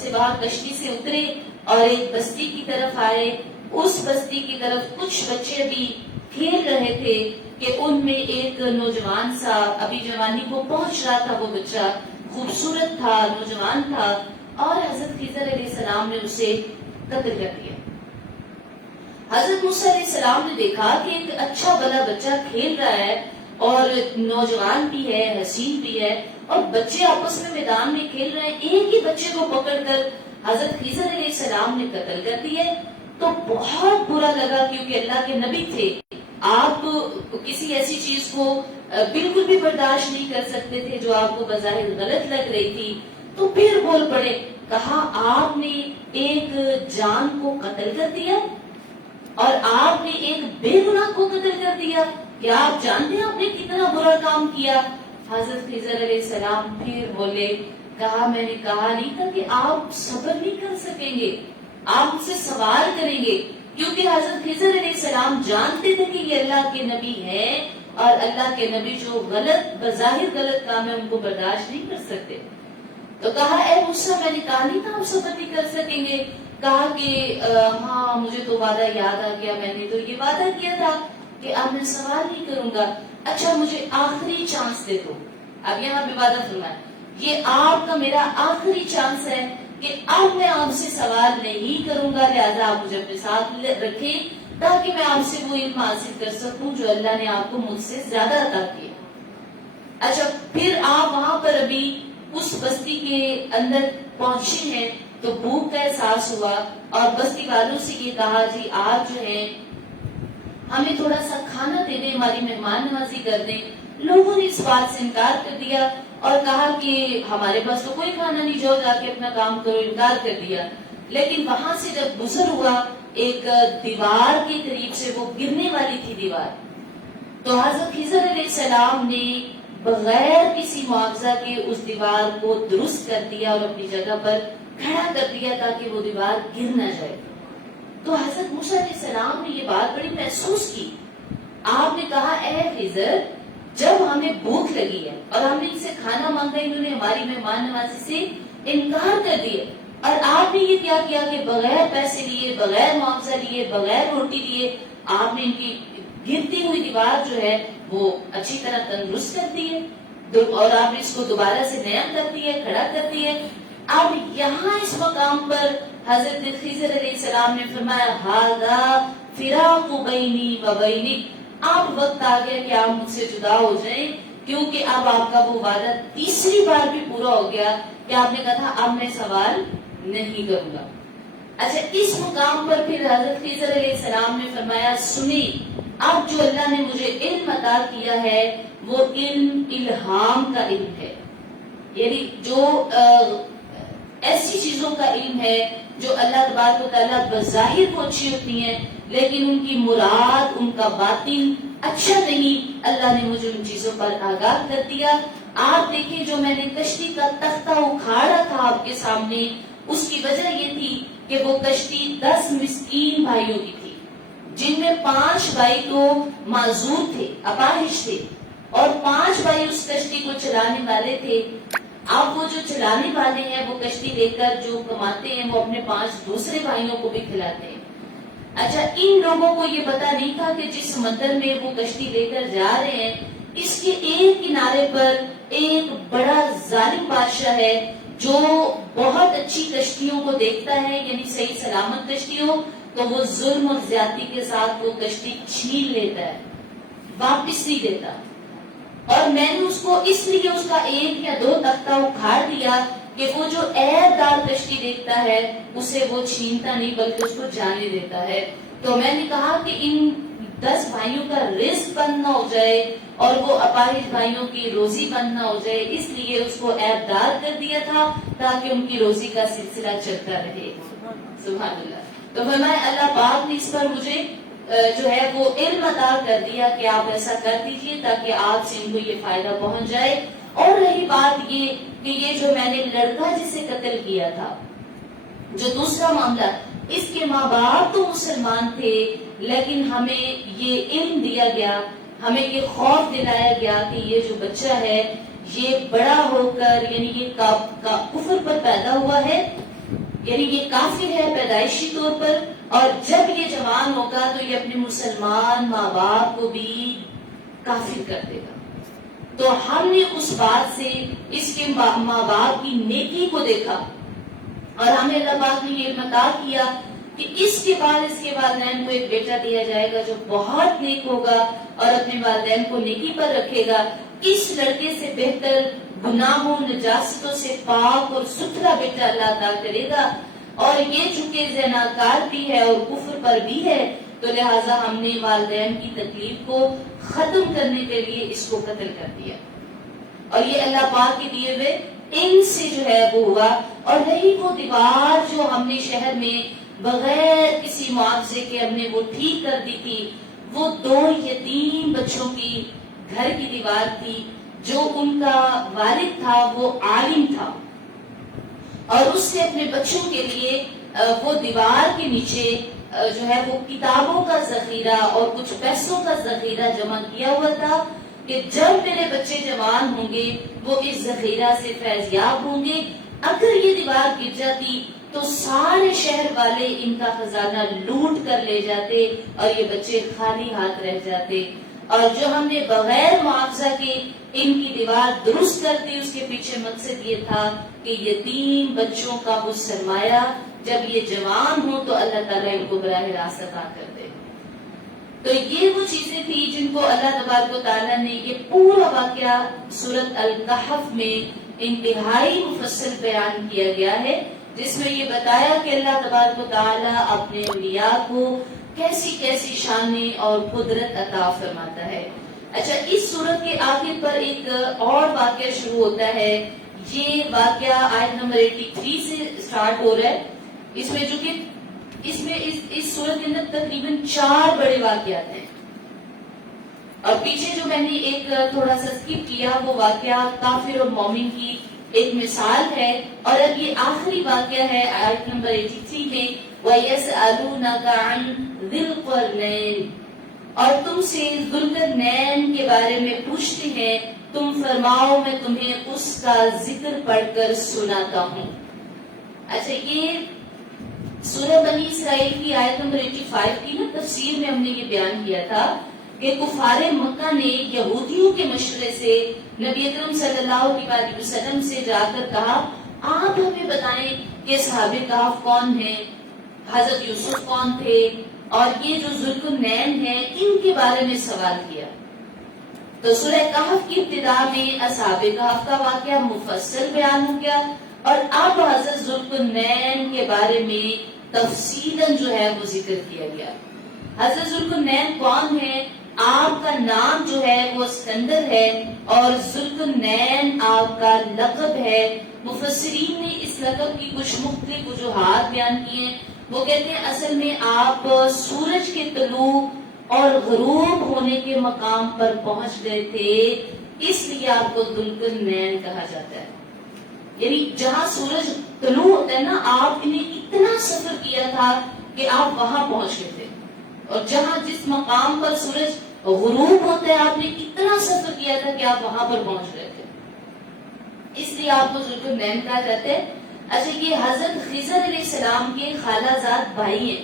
سے باہر کشتی سے اترے اور ایک بستی کی طرف آئے. اس بستی کی طرف کچھ بچے بھی کھیل رہے تھے کہ ان میں ایک نوجوان سا, ابھی جوانی کو پہنچ رہا تھا وہ بچہ, خوبصورت تھا, نوجوان تھا, اور حضرت خضر علیہ السلام نے اسے قتل کر دیا. حضرت موسیٰ علیہ السلام نے دیکھا کہ ایک اچھا بھلا بچہ کھیل رہا ہے اور نوجوان بھی ہے, حسین بھی ہے, اور بچے آپس میں میدان میں کھیل رہے ہیں. ایک ہی بچے کو پکڑ کر حضرت خضر علیہ السلام نے قتل کر دیا. تو بہت برا لگا, کیونکہ اللہ کے نبی تھے, آپ کسی ایسی چیز کو بالکل بھی برداشت نہیں کر سکتے تھے جو آپ کو بظاہر غلط لگ رہی تھی. تو پھر بول پڑے, کہا آپ نے ایک جان کو قتل کر دیا اور آپ نے ایک بے گناہ کو قتل کر دیا, کیا آپ جانتے ہیں آپ نے کتنا برا کام کیا؟ حضرت خضر علیہ السلام پھر بولے, کہا میں نے کہا نہیں تھا کہ آپ صبر نہیں کر سکیں گے, آپ مجھ سے سوال کریں گے, کیونکہ حضرت خضر علیہ السلام جانتے تھے کہ یہ اللہ کے نبی ہیں اور اللہ کے نبی جو غلط بظاہر غلط کام ہے ان کو برداشت نہیں کر سکتے. تو کہا, اے موسیٰ میں نے کہا نہیں تھا آپ صبر نہیں کر سکیں گے. کہا کہ ہاں مجھے تو وعدہ یاد آ گیا, میں نے تو یہ وعدہ کیا تھا کہ اب میں سوال نہیں کروں گا. اچھا مجھے آخری چانس دے دو. اب یہاں پہ وعدہ فرمایا, یہ آپ کا میرا آخری چانس ہے کہ اب میں آپ سے سوال نہیں کروں گا, لہذا آپ مجھے اپنے ساتھ رکھیں تاکہ میں آپ سے وہ علم حاصل کر سکوں جو اللہ نے آپ کو مجھ سے زیادہ عطا کیا. اچھا, پھر آپ وہاں پر ابھی اس بستی کے اندر پہنچے ہیں تو بھوک کا احساس ہوا اور بستی والوں سے یہ کہا, جی آپ جو ہے ہمیں تھوڑا سا کھانا دے دیں, ہماری مہمان نوازی کر دیں. لوگوں نے اس بات سے انکار کر دیا اور کہا کہ ہمارے پاس تو کوئی کھانا نہیں, جو جا کے اپنا کام کرو, انکار کر دیا. لیکن وہاں سے جب گزر ہوا ایک دیوار کے قریب سے, وہ گرنے والی تھی دیوار, تو حضرت خضر علیہ السلام نے بغیر کسی معاوضہ کے اس دیوار کو درست کر دیا اور اپنی جگہ پر کھڑا کر دیا تاکہ وہ دیوار گر نہ جائے. تو حضرت موسیٰ علیہ السلام نے یہ بات بڑی محسوس کی. آپ نے کہا, اے خضر جب ہمیں بھوک لگی ہے اور ہم نے ان سے کھانا مانگا, انہوں نے ہماری مہمان نوازی سے انکار کر دیا, اور آپ نے یہ کیا کیا کہ بغیر پیسے لیے, بغیر معاوضہ لیے, بغیر روٹی لیے آپ نے ان کی گرتی ہوئی دیوار جو ہے وہ اچھی طرح تندرست کر دی ہے, اور آپ نے اس کو دوبارہ سے نیا کر دیا, کھڑا کر دیا. اب یہاں اس مقام پر حضرت خضر علیہ السلام نے فرمایا, ھذا فراق بینی و بینک, اب وقت آ گیا کہ آپ مجھ سے جدا ہو جائیں, کیونکہ اب آپ کا وہ وعدہ تیسری بار بھی پورا ہو گیا کہ آپ نے کہا تھا اب میں سوال نہیں کروں گا. اچھا, اس مقام پر پھر حضرت خضر علیہ السلام نے فرمایا, سنی اب جو اللہ نے مجھے علم عطا کیا ہے وہ علم الہام کا علم ہے, یعنی جو ایسی چیزوں کا علم ہے جو اللہ تبارک و تعالیٰ بظاہر کو اچھی ہوتی ہیں لیکن ان کی مراد, ان کا باطن اچھا نہیں. اللہ نے مجھے ان چیزوں پر آگاہ کر دیا. آپ دیکھیں, جو میں نے کشتی کا تختہ اکھاڑا تھا آپ کے سامنے, اس کی وجہ یہ تھی کہ وہ کشتی 10 مسکین بھائیوں کی تھی, جن میں 5 بھائی تو معذور تھے, اپاہج تھے, اور 5 بھائی اس کشتی کو چلانے والے تھے. اب وہ جو چلانے والے ہیں وہ کشتی لے کر جو کماتے ہیں وہ اپنے 5 دوسرے بھائیوں کو بھی کھلاتے ہیں. اچھا ان لوگوں کو یہ پتا نہیں تھا کہ جس سمندر میں وہ کشتی لے کر جا رہے ہیں اس کے ایک کنارے پر ایک بڑا ظالم بادشاہ ہے جو بہت اچھی کشتیوں کو دیکھتا ہے, یعنی صحیح سلامت کشتیوں, تو وہ ظلم اور زیادتی کے ساتھ وہ کشتی چھین لیتا ہے, واپس نہیں دیتا. اور میں نے اس کو اس لیے اس کا 1 یا 2 تختہ اکھاڑ دیا کہ وہ جو عیب دار کشتی دیکھتا ہے اسے وہ چھینتا نہیں بلکہ اس کو جانے دیتا ہے. تو میں نے کہا کہ ان 10 بھائیوں کا رزق بند نہ ہو جائے اور وہ اپاہج بھائیوں کی روزی بند نہ ہو جائے, اس لیے اس کو عیب دار کر دیا تھا تاکہ ان کی روزی کا سلسلہ چلتا رہے. سبحان اللہ. تو فرمایا اللہ پاک نے اس پر مجھے جو ہے وہ علم عطا کر دیا کہ آپ ایسا کر دیجئے تاکہ آپ سے ان کو یہ فائدہ پہنچ جائے. اور رہی بات یہ کہ یہ جو میں نے لڑکا جسے قتل کیا تھا, جو دوسرا معاملہ, اس کے ماں باپ تو مسلمان تھے لیکن ہمیں یہ علم دیا گیا, ہمیں یہ خوف دلایا گیا کہ یہ جو بچہ ہے یہ بڑا ہو کر یعنی یہ کفر پر پیدا ہوا ہے, یعنی یہ کافر ہے پیدائشی طور پر, اور جب یہ جوان ہوگا تو یہ اپنے مسلمان ماں باپ کو بھی کافر کر دے گا. تو ہم نے اس بات سے اس کے ماں باپ کی نیکی کو دیکھا اور ہمیں اللہ پاک نے یہ عطا کیا کہ اس کے والدین کو ایک بیٹا دیا جائے گا جو بہت نیک ہوگا اور اپنے والدین کو نیکی پر رکھے گا. اس لڑکے سے بہتر گناہوں نجاستوں سے پاک اور ستھرا بیٹا اللہ عطا کرے گا. اور یہ چونکہ زناکار بھی ہے اور کفر پر بھی ہے تو لہٰذا ہم نے والدین کی تکلیف کو ختم کرنے کے لیے اس کو قتل کر دیا. اور یہ اللہ پاک کے دیے ہوئے ان سے جو ہے وہ ہوا. اور رہی وہ دیوار جو ہم نے شہر میں بغیر کسی معاوضے کے ہم نے وہ ٹھیک کر دی تھی, وہ 2 یتیم بچوں کی گھر کی دیوار تھی. جو ان کا والد تھا وہ عالم تھا اور اس نے اپنے بچوں کے لیے وہ دیوار کے نیچے جو ہے وہ کتابوں کا ذخیرہ اور کچھ پیسوں کا ذخیرہ جمع کیا ہوا تھا کہ جب میرے بچے جوان ہوں گے وہ اس ذخیرہ سے فیضیاب ہوں گے. اگر یہ دیوار گر جاتی تو سارے شہر والے ان کا خزانہ لوٹ کر لے جاتے اور یہ بچے خالی ہاتھ رہ جاتے. اور جو ہم نے بغیر معاوضہ کے ان کی دیوار درست کر دی اس کے پیچھے مقصد یہ تھا کہ یتیم بچوں کا وہ سرمایہ جب یہ جوان ہو تو اللہ تعالیٰ ان کو براہ راست عطا کر دے. تو یہ وہ چیزیں تھی جن کو اللہ تبارک و تعالیٰ نے یہ پورا واقعہ سورۃ الکہف میں انتہائی مفصل بیان کیا گیا ہے, جس میں یہ بتایا کہ اللہ تبارک و تعالیٰ اپنے اولیاء کو کیسی کیسی شانیں اور قدرت عطا فرماتا ہے. اچھا اس سورت کے آخر پر ایک اور واقعہ شروع ہوتا ہے. یہ واقعہ آیت نمبر 83 سے سٹارٹ ہو رہا ہے. اس میں جو کہ اس میں اس سورت کے اندر تقریباً 4 بڑے واقعات ہیں اور پیچھے جو میں نے ایک تھوڑا سا سکپ کیا وہ واقعہ کافر اور مومن کی ایک مثال ہے. اور اب یہ آخری واقعہ ہے آیت نمبر 83 میں, وَيَسْأَلُونَكَ عَنْ ذِي الْقَرْنَيْنِ, اور تم سے ذوالقرنین کے بارے میں پوچھتے ہیں, تم فرماؤ میں تمہیں اس کا ذکر پڑھ کر سناتا ہوں. اچھا یہ سورہ بنی اسرائیل کی آیت نمبر 85 کی نا تفسیر میں ہم نے یہ بیان کیا تھا کہ کفار مکہ نے یہودیوں کے مشورے سے نبی اکرم صلی اللہ علیہ وسلم سے جا کر کہا آپ ہمیں بتائیں کہ صحابہ کہف کون ہیں, حضرت یوسف کون تھے, اور یہ جو ذوالقرنین ہیں ان کے بارے میں سوال کیا. تو سورہ کہف کی ابتدا میں اصحاب کہف کا واقعہ مفصل بیان ہو گیا اور اب حضرت ذوالقرنین کے بارے میں تفصیلاً جو ہے وہ ذکر کیا گیا. حضرت ذوالقرنین کون ہے؟ آپ کا نام جو ہے وہ اسکندر ہے اور ذوالقرنین آپ کا لقب ہے. مفسرین نے اس لقب کی کچھ مختلف وجوہات بیان کی ہیں. وہ کہتے ہیں اصل میں آپ سورج کے طلوع اور غروب ہونے کے مقام پر پہنچ گئے تھے, اس لیے آپ کو ذوالقرنین کہا جاتا ہے. یعنی جہاں سورج طلوع ہوتا ہے نا, آپ نے اتنا سفر کیا تھا کہ آپ وہاں پہنچ گئے تھے, اور جہاں جس مقام پر سورج غروب ہوتا ہے آپ نے اتنا سفر کیا تھا کہ آپ وہاں پر پہنچ گئے تھے. اس لیے آپ کو ذوالقرنین کہا جاتا ہے. اچھا یہ حضرت خضر علیہ السلام کے خالہ زاد بھائی ہیں.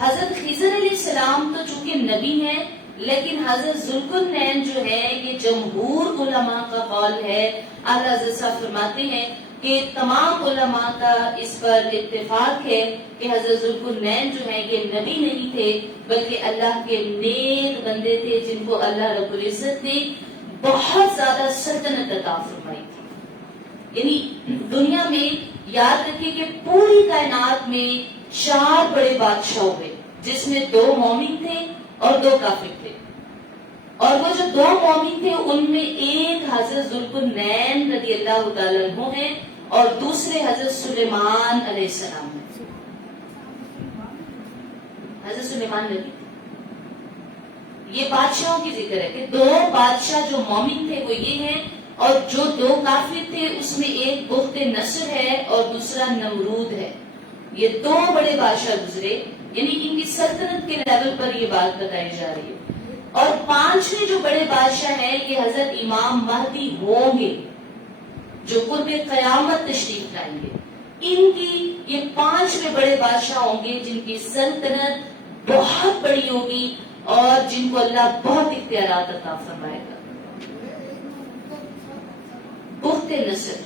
حضرت خضر علیہ السلام تو چونکہ نبی ہیں، لیکن حضرت ذوالقرنین جو ہے یہ جمہور علماء کا قول ہے. اعلیٰ حضرت صاحب فرماتے ہیں کہ تمام علماء کا اس پر اتفاق ہے کہ حضرت ذوالقرنین جو ہے یہ نبی نہیں تھے بلکہ اللہ کے نیک بندے تھے جن کو اللہ رب العزت نے بہت زیادہ سلطنت عطا فرمائی تھی. یعنی دنیا میں یاد رکھیے کہ پوری کائنات میں 4 بڑے بادشاہ ہوئے جس میں 2 مومن تھے اور 2 کافر تھے. اور وہ جو 2 مومن تھے ان میں ایک حضرت ذوالقرنین رضی اللہ تعالیٰ عنہ ہیں اور دوسرے حضرت سلیمان علیہ السلام ہیں. حضرت سلیمان نبی یہ بادشاہوں کی ذکر ہے کہ 2 بادشاہ جو مومن تھے وہ یہ ہیں، اور جو 2 کافر تھے اس میں ایک بخت نصر ہے اور دوسرا نمرود ہے. یہ 2 بڑے بادشاہ گزرے، یعنی ان کی سلطنت کے لیول پر یہ بات بتائی جا رہی ہے. اور 5ویں جو بڑے بادشاہ ہیں یہ حضرت امام مہدی ہوں گے جو قرب قیامت تشریف لائیں گے. ان کی یہ 5ویں بڑے بادشاہ ہوں گے جن کی سلطنت بہت بڑی ہوگی اور جن کو اللہ بہت اختیارات عطا فرمائے گا. بخت نصر،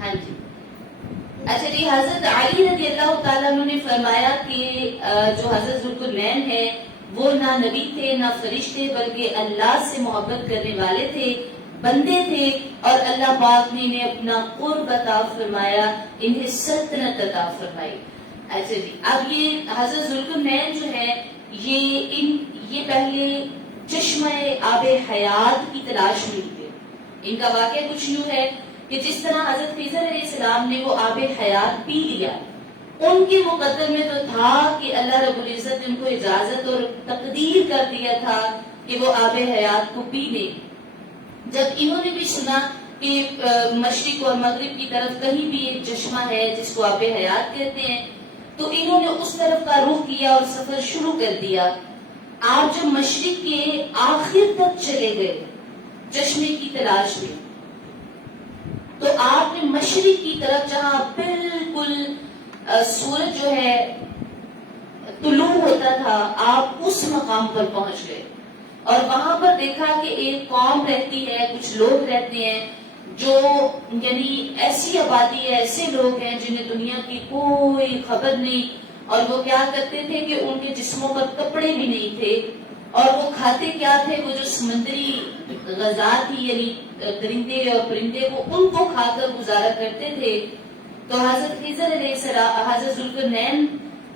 ہاں جی. اچھا جی، حضرت علی رضی اللہ تعالیٰ عنہ نے فرمایا کہ جو حضرت ذوالقرنین ہے وہ نہ نبی تھے نہ فرشتے بلکہ اللہ سے محبت کرنے والے تھے، بندے تھے، اور اللہ پاک نے انہیں اپنا قرب عطا فرمایا، انہیں سلطنت عطا فرمائی. اچھا جی، اب یہ حضرت ذوالقرنین جو ہے یہ پہلے چشمہ آب حیات کی تلاش میں تھے. ان کا واقعہ کچھ یوں ہے کہ جس طرح حضرت خضر علیہ السلام نے وہ آب حیات پی لیا، ان کے مقدر میں تو تھا کہ اللہ رب العزت نے ان کو اجازت اور تقدیر کر دیا تھا کہ وہ آب حیات کو پی لیں. جب انہوں نے بھی سنا کہ مشرق اور مغرب کی طرف کہیں بھی ایک چشمہ ہے جس کو آب حیات کہتے ہیں، تو انہوں نے اس طرف کا رخ کیا اور سفر شروع کر دیا. آپ جب مشرق کے آخر تک چلے گئے چشمے کی تلاش میں، تو آپ نے مشرق کی طرف جہاں بالکل سورج جو ہے طلوع ہوتا تھا، آپ اس مقام پر پہنچ گئے اور وہاں پر دیکھا کہ ایک قوم رہتی ہے، کچھ لوگ رہتے ہیں جو یعنی ایسی آبادی ہے، ایسے لوگ ہیں جنہیں دنیا کی کوئی خبر نہیں، اور وہ کیا کرتے تھے کہ ان کے جسموں پر کپڑے بھی نہیں تھے، اور وہ کھاتے کیا تھے؟ وہ جو سمندری غذا تھی، یعنی درندے اور پرندے، وہ ان کو کھا کر گزارا کرتے تھے. تو حضرت خضر علیہ السلام، حضرت ذوالقرنین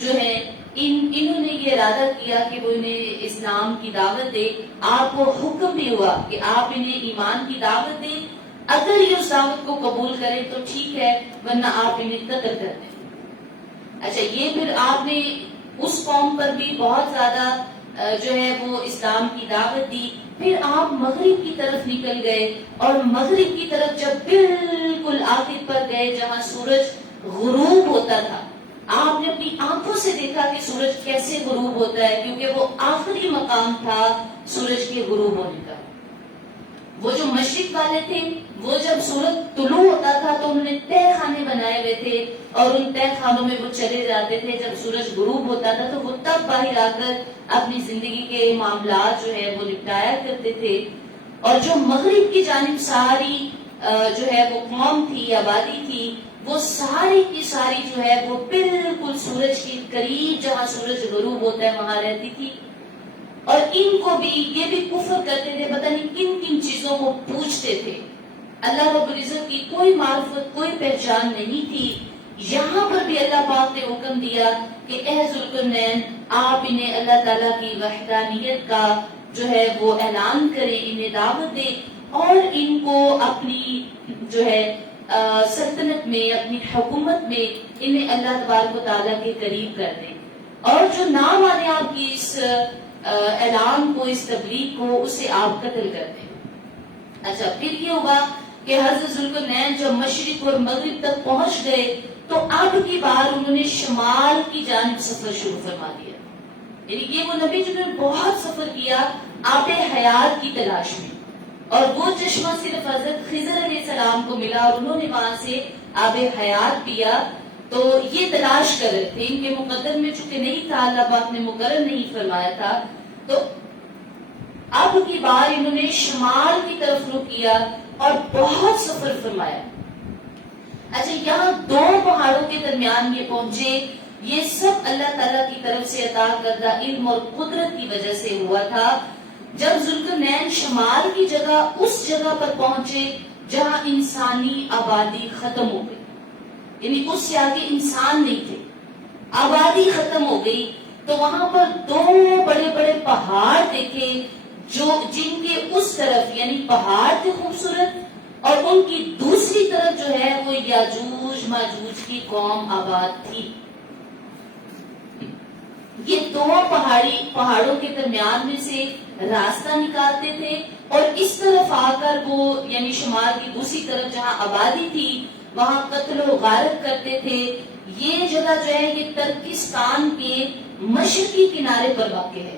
جو ہے انہوں نے یہ ارادہ کیا کہ وہ انہیں اسلام کی دعوت دے. آپ کو حکم بھی ہوا کہ آپ انہیں ایمان کی دعوت دیں، اگر یہ اس دعوت کو قبول کریں تو ٹھیک ہے، ورنہ آپ انہیں قتل کر دیں. اچھا، یہ پھر آپ نے اس قوم پر بھی بہت زیادہ جو ہے وہ اسلام کی دعوت دی. پھر آپ مغرب کی طرف نکل گئے، اور مغرب کی طرف جب بالکل آخر پر گئے جہاں سورج غروب ہوتا تھا، آپ نے اپنی آنکھوں سے دیکھا کہ سورج کیسے غروب ہوتا ہے، کیونکہ وہ آخری مقام تھا سورج کے غروب ہونے کا. وہ جو مشرق والے تھے وہ جب سورج طلوع ہوتا تھا تو انہوں نے تہ خانے بنائے ہوئے تھے، اور ان تہ خانوں میں وہ چلے جاتے تھے. جب سورج غروب ہوتا تھا تو وہ تب باہر آ کر اپنی زندگی کے معاملات جو ہے وہ نپٹایا کرتے تھے. اور جو مغرب کی جانب ساری جو ہے وہ قوم تھی، آبادی تھی، وہ ساری کی ساری جو ہے وہ بالکل سورج کے قریب جہاں سورج غروب ہوتا ہے وہاں رہتی تھی. اور ان کو بھی یہ بھی کفر کرتے تھے، پتہ نہیں کن کن چیزوں کو پوچھتے تھے. اللہ رب العزت کی کوئی معرفت، کوئی پہچان نہیں تھی. یہاں پر بھی اللہ پاک نے حکم دیا کہ اے ذوالقرنین، آپ انہیں اللہ تعالیٰ کی وحدانیت کا جو ہے وہ اعلان کریں، انہیں دعوت دیں، اور ان کو اپنی جو ہے سلطنت میں، اپنی حکومت میں انہیں اللہ تبارک و تعالیٰ کے قریب کر دیں. اور جو نہ مانے آپ کی اس اعلان کو، اس تبلیغ کو، اسے آپ قتل کر دیں. اچھا، پھر یہ ہوگا کہ حضرت ذوالقرنین جب مشرق اور مغرب تک پہنچ گئے تو اب کی بار انہوں نے شمال کی جانب سفر شروع فرما دیا. یعنی یہ وہ نبی جنہوں نے بہت سفر کیا آب حیات کی تلاش میں. اور وہ چشمہ صرف حضرت خضر علیہ السلام کو ملا اور انہوں نے وہاں سے آب حیات پیا. تو یہ تلاش کر رہے تھے، ان کے مقدر میں چونکہ نہیں تھا، اللہ پاک نے مقرر نہیں فرمایا تھا. تو اب کی بار انہوں نے شمال کی طرف رخ کیا اور بہت سفر فرمایا. اچھا، یہاں دو پہاڑوں کے درمیان یہ پہنچے. یہ سب اللہ تعالیٰ کی طرف سے عطا کردہ علم اور قدرت کی وجہ سے ہوا تھا. جب ذوالقرنین شمال کی جگہ اس جگہ پر پہنچے جہاں انسانی آبادی ختم ہو گئی، یعنی اس سے آگے انسان نہیں تھے، آبادی ختم ہو گئی، تو وہاں پر دو بڑے بڑے پہاڑ دیکھے جن کے اس طرف یعنی پہاڑ تھے خوبصورت اور ان کی دوسری طرف جو ہے وہ یاجوج ماجوج کی قوم آباد تھی. یہ دو پہاڑوں کے درمیان میں سے راستہ نکالتے تھے اور اس طرف آ کر وہ یعنی شمال کی دوسری طرف جہاں آبادی تھی وہاں قتل و غارت کرتے تھے. یہ جگہ جو ہے یہ ترکستان کے مشرقی کنارے پر واقع ہے.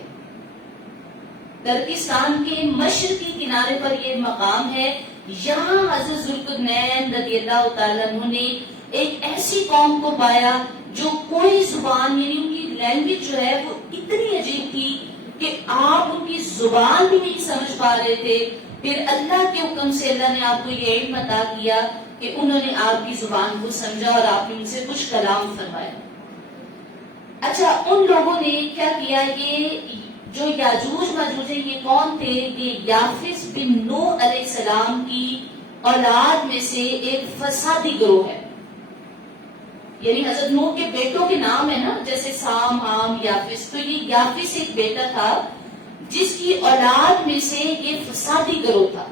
ترکستان کے مشرقی کنارے پر یہ مقام ہے. یہاں حضرت ذوالقرنین رضی اللہ تعالیٰ عنہ نے ایک ایسی قوم کو پایا جو کوئی زبان یعنی ان کی لینگویج جو ہے وہ اتنی عجیب تھی کہ آپ ان کی زبان بھی نہیں سمجھ پا رہے تھے. پھر اللہ کے حکم سے اللہ نے آپ کو یہ علم عطا کیا کہ انہوں نے آپ کی زبان کو سمجھا اور آپ نے ان سے کچھ کلام فرمایا. اچھا، ان لوگوں نے کیا کیا، یہ جو یاجوج ماجوج ہیں یہ کون تھے؟ یہ یافس بن نوح علیہ السلام کی اولاد میں سے ایک فسادی گروہ ہے. یعنی حضرت نوح کے بیٹوں کے نام ہے نا، جیسے سام، حام، یافس. تو یہ یافس ایک بیٹا تھا جس کی اولاد میں سے یہ فسادی گروہ تھا.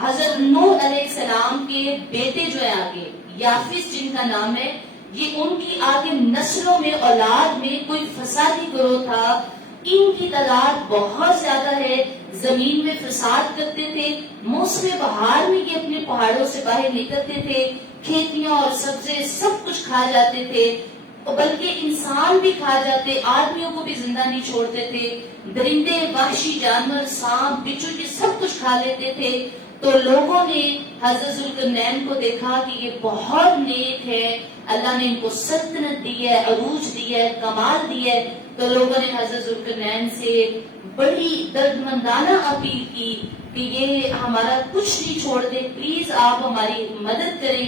حضرت نوح علیہ السلام کے بیٹے جو ہیں آگے یافس جن کا نام ہے، یہ ان کی آگے نسلوں میں اولاد میں کوئی فسادی گروہ تھا. ان کی تعداد بہت زیادہ ہے، زمین میں فساد کرتے تھے. موسم بہار میں یہ اپنے پہاڑوں سے باہر نکلتے تھے، کھیتیاں اور سبزے سب کچھ کھا جاتے تھے، بلکہ انسان بھی کھا جاتے، آدمیوں کو بھی زندہ نہیں چھوڑتے تھے. درندے، وحشی جانور، سانپ، بچھو یہ سب کچھ کھا لیتے تھے. تو لوگوں نے حضرت ذوالقرنین کو دیکھا کہ یہ بہت نیک ہے، اللہ نے ان کو سلطنت دی ہے، عروج دی ہے، کمال دی ہے. تو لوگوں نے حضرت ذوالقرنین سے بڑی دردمندانہ اپیل کی کہ یہ ہمارا کچھ نہیں چھوڑ دے، پلیز آپ ہماری مدد کریں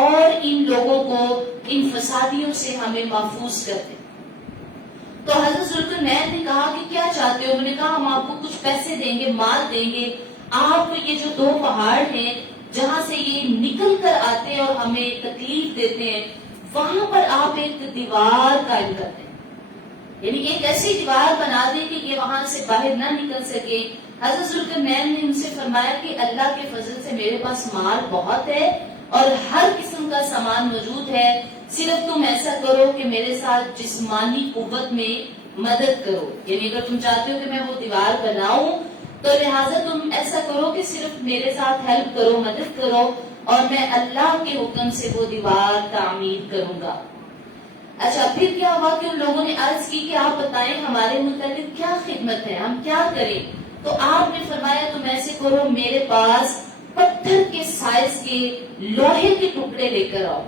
اور ان لوگوں کو ان فسادیوں سے ہمیں محفوظ کر دیں. تو حضرت ذوالقرنین نے کہا کہ کیا چاہتے ہو؟ انہوں نے کہا ہم آپ کو کچھ پیسے دیں گے، مال دیں گے. آپ یہ جو دو پہاڑ ہیں جہاں سے یہ نکل کر آتے ہیں اور ہمیں تکلیف دیتے ہیں، وہاں پر آپ ایک دیوار قائم کر دیں، یعنی ایک ایسی دیوار بنا دیں کہ یہ وہاں سے باہر نہ نکل سکے. حضرت ذوالقرنین نے ان سے فرمایا کہ اللہ کے فضل سے میرے پاس مال بہت ہے اور ہر قسم کا سامان موجود ہے، صرف تم ایسا کرو کہ میرے ساتھ جسمانی قوت میں مدد کرو. یعنی اگر تم چاہتے ہو کہ میں وہ دیوار بناؤں تو لہٰذا تم ایسا کرو کہ صرف میرے ساتھ ہیلپ کرو، مدد کرو، اور میں اللہ کے حکم سے وہ دیوار تعمیر کروں گا. اچھا، پھر کیا ہوا کہ ان لوگوں نے عرض کی کہ آپ بتائیں ہمارے متعلق کیا خدمت ہے، ہم کیا کریں؟ تو آپ نے فرمایا تم ایسے کرو، میرے پاس پتھر کے سائز کے لوہے کے ٹکڑے لے کر آؤ،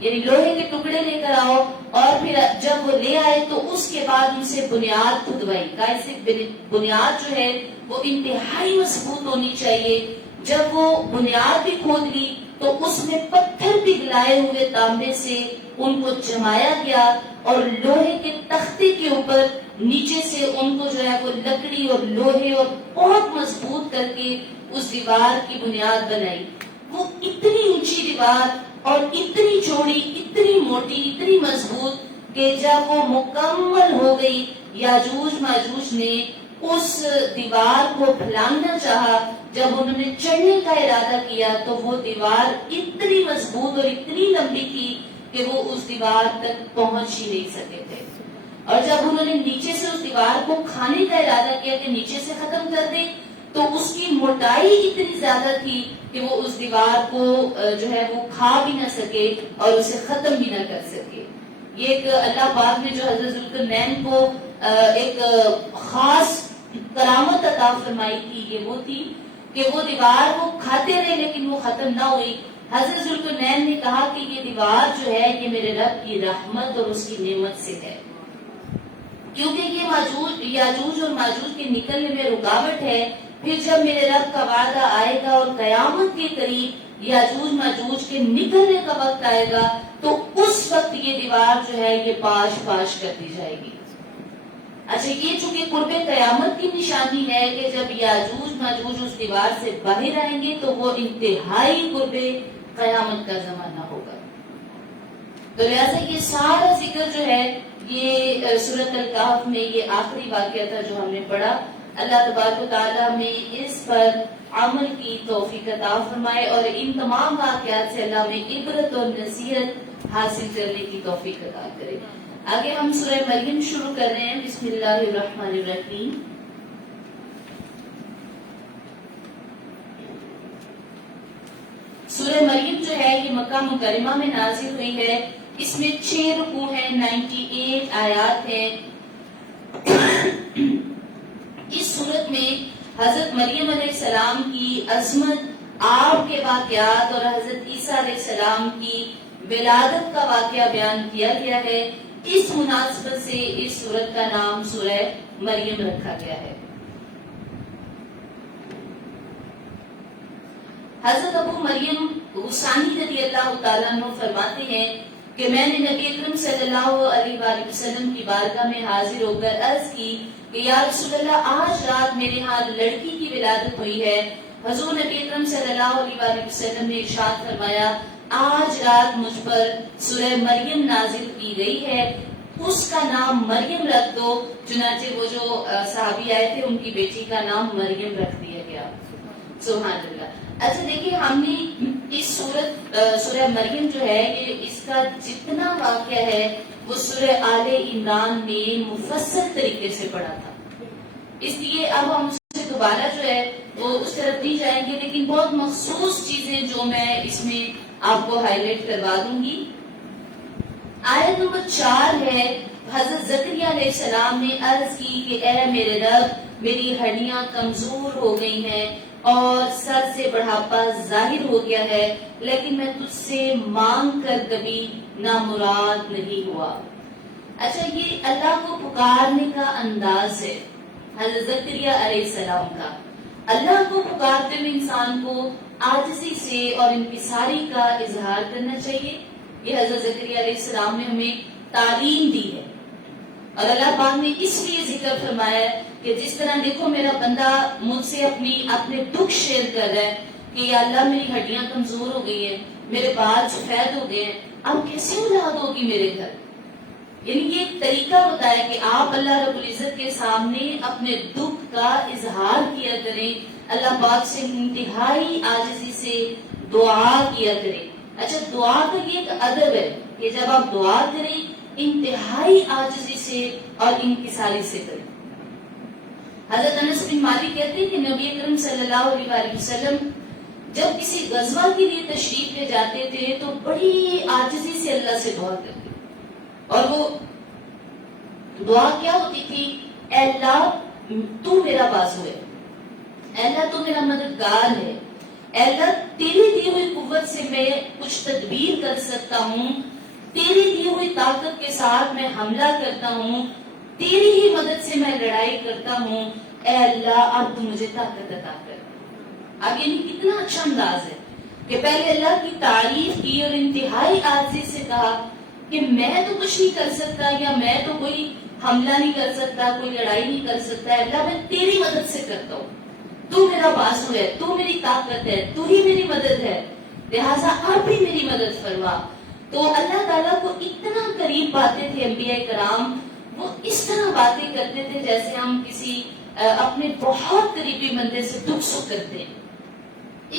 یعنی لوہے کے ٹکڑے لے کر آؤ. اور پھر جب وہ لے آئے تو اس کے بعد ان سے بنیاد کھدوائی. کیسے بنیاد جو ہے وہ انتہائی مضبوط ہونی چاہیے. جب وہ بنیاد بھی کھود لی تو اس میں پتھر بھی گلائے ہوئے تانبے سے ان کو جمایا گیا اور لوہے کے تختے کے اوپر نیچے سے ان کو جو ہے وہ لکڑی اور لوہے اور بہت مضبوط کر کے اس دیوار کی بنیاد بنائی. وہ اتنی اونچی دیوار اور اتنی چوڑی، اتنی موٹی، اتنی مضبوط کہ جب وہ مکمل ہو گئی یاجوج ماجوج نے اس دیوار کو پھلانگنا چاہا. جب انہوں نے چڑھنے کا ارادہ کیا تو وہ دیوار اتنی مضبوط اور اتنی لمبی تھی کہ وہ اس دیوار تک پہنچ ہی نہیں سکے تھے. اور جب انہوں نے نیچے سے اس دیوار کو کھانے کا ارادہ کیا کہ نیچے سے ختم کر دیں تو اس کی موٹائی اتنی زیادہ تھی کہ وہ اس دیوار کو جو ہے وہ کھا بھی نہ سکے اور اسے ختم بھی نہ کر سکے. یہ ایک اللہ پاک نے جو حضرت ذوالقرنین کو ایک خاص کرامت عطا فرمائی تھی یہ وہ تھی کہ وہ دیوار وہ کھاتے رہے لیکن وہ ختم نہ ہوئی. حضرت ذوالقرنین نے کہا کہ یہ دیوار جو ہے یہ میرے رب کی رحمت اور اس کی نعمت سے ہے، کیونکہ یہ یاجوج اور ماجوج کے نکلنے میں رکاوٹ ہے. پھر جب میرے رب کا وعدہ آئے گا اور قیامت کے قریب یاجوج ماجوج کے نکلنے کا وقت آئے گا تو اس وقت یہ دیوار جو ہے یہ پاش پاش کر دی جائے گی. اچھا، یہ چونکہ قرب قیامت کی نشانی ہے کہ جب یاجوج ماجوج اس دیوار سے باہر آئیں گے تو وہ انتہائی قرب قیامت کا زمانہ ہوگا. تو لہٰذا یہ سارا ذکر جو ہے یہ سورۃ الکہف میں یہ آخری واقعہ تھا جو ہم نے پڑھا. اللہ تبارک و تعالیٰ میں اس پر عمل کی توفیق عطا فرمائے اور ان تمام واقعات سے اللہ میں عبرت اور نصیحت حاصل کرنے کی توفیق عطا کرے. آگے ہم سورہ مریم شروع کر رہے ہیں. بسم اللہ الرحمن الرحیم. سورہ مریم جو ہے یہ مکہ مکرمہ میں نازل ہوئی ہے. اس میں 6 رکوع ہیں، 98 آیات ہیں. اس صورت میں حضرت مریم علیہ السلام کی عظمت، آپ کے واقعات اور حضرت عیسیٰ علیہ السلام کی ولادت کا واقعہ بیان کیا گیا ہے. اس مناسبت سے اس سورت کا نام سورہ مریم رکھا گیا ہے. حضرت ابو مریم غسانی رضی اللہ تعالیٰ عنہ فرماتے ہیں کہ میں نے نبی اکرم صلی اللہ علیہ وآلہ وسلم کی بارگاہ میں حاضر ہو کر عرض کی کہ یا رسول اللہ، آج رات میرے ہاں لڑکی کی ولادت ہوئی ہے. حضور نبی اکرم صلی اللہ علیہ وآلہ وسلم نے ارشاد فرمایا، آج رات مجھ پر سورہ مریم نازل کی گئی ہے، اس کا نام مریم رکھ دو. چنانچہ وہ جو صحابی آئے تھے ان کی بیٹی کا نام مریم رکھ دیا گیا. سبحان اللہ. اچھا دیکھیے، ہم نے اس سورہ مریم جو ہے یہ اس کا جتنا واقعہ ہے وہ سورہ آل عمران میں مفصل طریقے سے پڑھا تھا. اس لیے اب ہم اسے دوبارہ جو ہے وہ اس طرف نہیں جائیں گے، لیکن بہت مخصوص چیزیں جو میں اس میں آپ کو ہائی لائٹ کروا دوں گی. آیت نمبر 4 ہے، حضرت زکریا علیہ السلام نے عرض کی کہ اے میرے رب، میری ہڈیاں کمزور ہو گئی ہیں اور سر سے بڑھاپا ظاہر ہو گیا ہے، لیکن میں تجھ سے مانگ کر کبھی نامراد نہیں ہوا. اچھا، یہ اللہ کو پکارنے کا انداز ہے حضرت زکریا علیہ السلام کا. اللہ کو پکارتے ہوئے انسان کو عاجزی سے اور انکساری کا اظہار کرنا چاہیے. یہ حضرت زکریا علیہ السلام نے ہمیں تعلیم دی ہے اور اللہ پاک نے اس لیے ذکر فرمایا ہے کہ جس طرح دیکھو میرا بندہ مجھ سے اپنے دکھ شیئر کر رہا ہے کہ یا اللہ میری ہڈیاں کمزور ہو گئی ہیں، میرے بال سفید ہو گئے ہیں، اب کیسے اولاد ہوگی میرے گھر. یعنی یہ ایک طریقہ ہوتا ہے کہ آپ اللہ رب العزت کے سامنے اپنے دکھ کا اظہار کیا کریں، اللہ پاک سے انتہائی عاجزی سے دعا کیا کریں. اچھا، دعا کا یہ ایک ادب ہے کہ جب آپ دعا کریں انتہائی عاجزی سے اور انکساری سے کریں. حضرت انس بن مالک کہتے ہیں کہ نبی اکرم صلی اللہ علیہ وآلہ وسلم جب کسی غزوہ کے لیے تشریف لے جاتے تھے تو بڑی عاجزی سے اللہ سے دعا کرتے، اور وہ دعا کیا ہوتی تھی؟ اے اللہ تو میرا بازو ہے، اے اللہ تو میرا مددگار ہے، اے اللہ تیری دی ہوئی قوت سے میں کچھ تدبیر کر سکتا ہوں، تیری دی ہوئی طاقت کے ساتھ میں حملہ کرتا ہوں، تیری ہی مدد سے میں لڑائی کرتا ہوں، اے اللہ اب تو مجھے طاقت عطا کر. اب یعنی کتنا اچھا انداز ہے کہ پہلے اللہ کی تعریف کی اور انتہائی عاجزی سے کہا کہ میں تو کچھ نہیں کر سکتا، یا میں تو کوئی حملہ نہیں کر سکتا، کوئی لڑائی نہیں کر سکتا، اللہ میں تیری مدد سے کرتا ہوں، تو میرا بازو ہے، تو میری طاقت ہے، تو ہی میری مدد ہے، لہٰذا آپ بھی میری مدد فرما. تو اللہ تعالیٰ کو اتنا قریب پاتے تھے انبیاء کرام، وہ اس طرح باتیں کرتے تھے جیسے ہم کسی اپنے بہت قریبی بندے سے دکھ سکھ کرتے ہیں.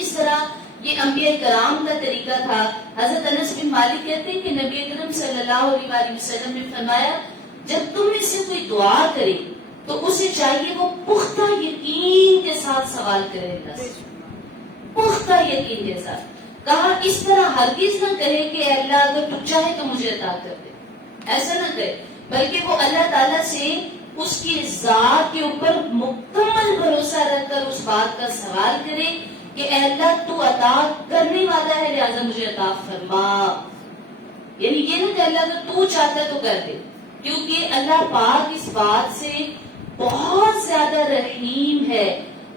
اس طرح یہ انبیاء کرام کا طریقہ تھا. حضرت انس بن مالک کہتے ہیں کہ نبی اکرم صلی اللہ علیہ وآلہ وسلم نے فرمایا، جب تم میں سے کوئی دعا کرے تو اسے چاہیے وہ پختہ یقین کے ساتھ سوال کرے اللہ سے، پختہ یقین کے ساتھ. کہا اس طرح ہرگز نہ کہے کہ اے اللہ اگر تو چاہے تو مجھے عطا کر دے، ایسا نہ کہے، بلکہ وہ اللہ تعالیٰ سے اس کی ذات کے اوپر مکمل بھروسہ رکھ کر اس بات کا سوال کرے کہ اے اللہ تو عطا کرنے والا ہے، لہٰذا مجھے عطا فرما. یعنی یہ نہ کہ اللہ اگر تو چاہتا ہے تو کر دے، کیونکہ اللہ پاک اس بات سے بہت زیادہ رحیم ہے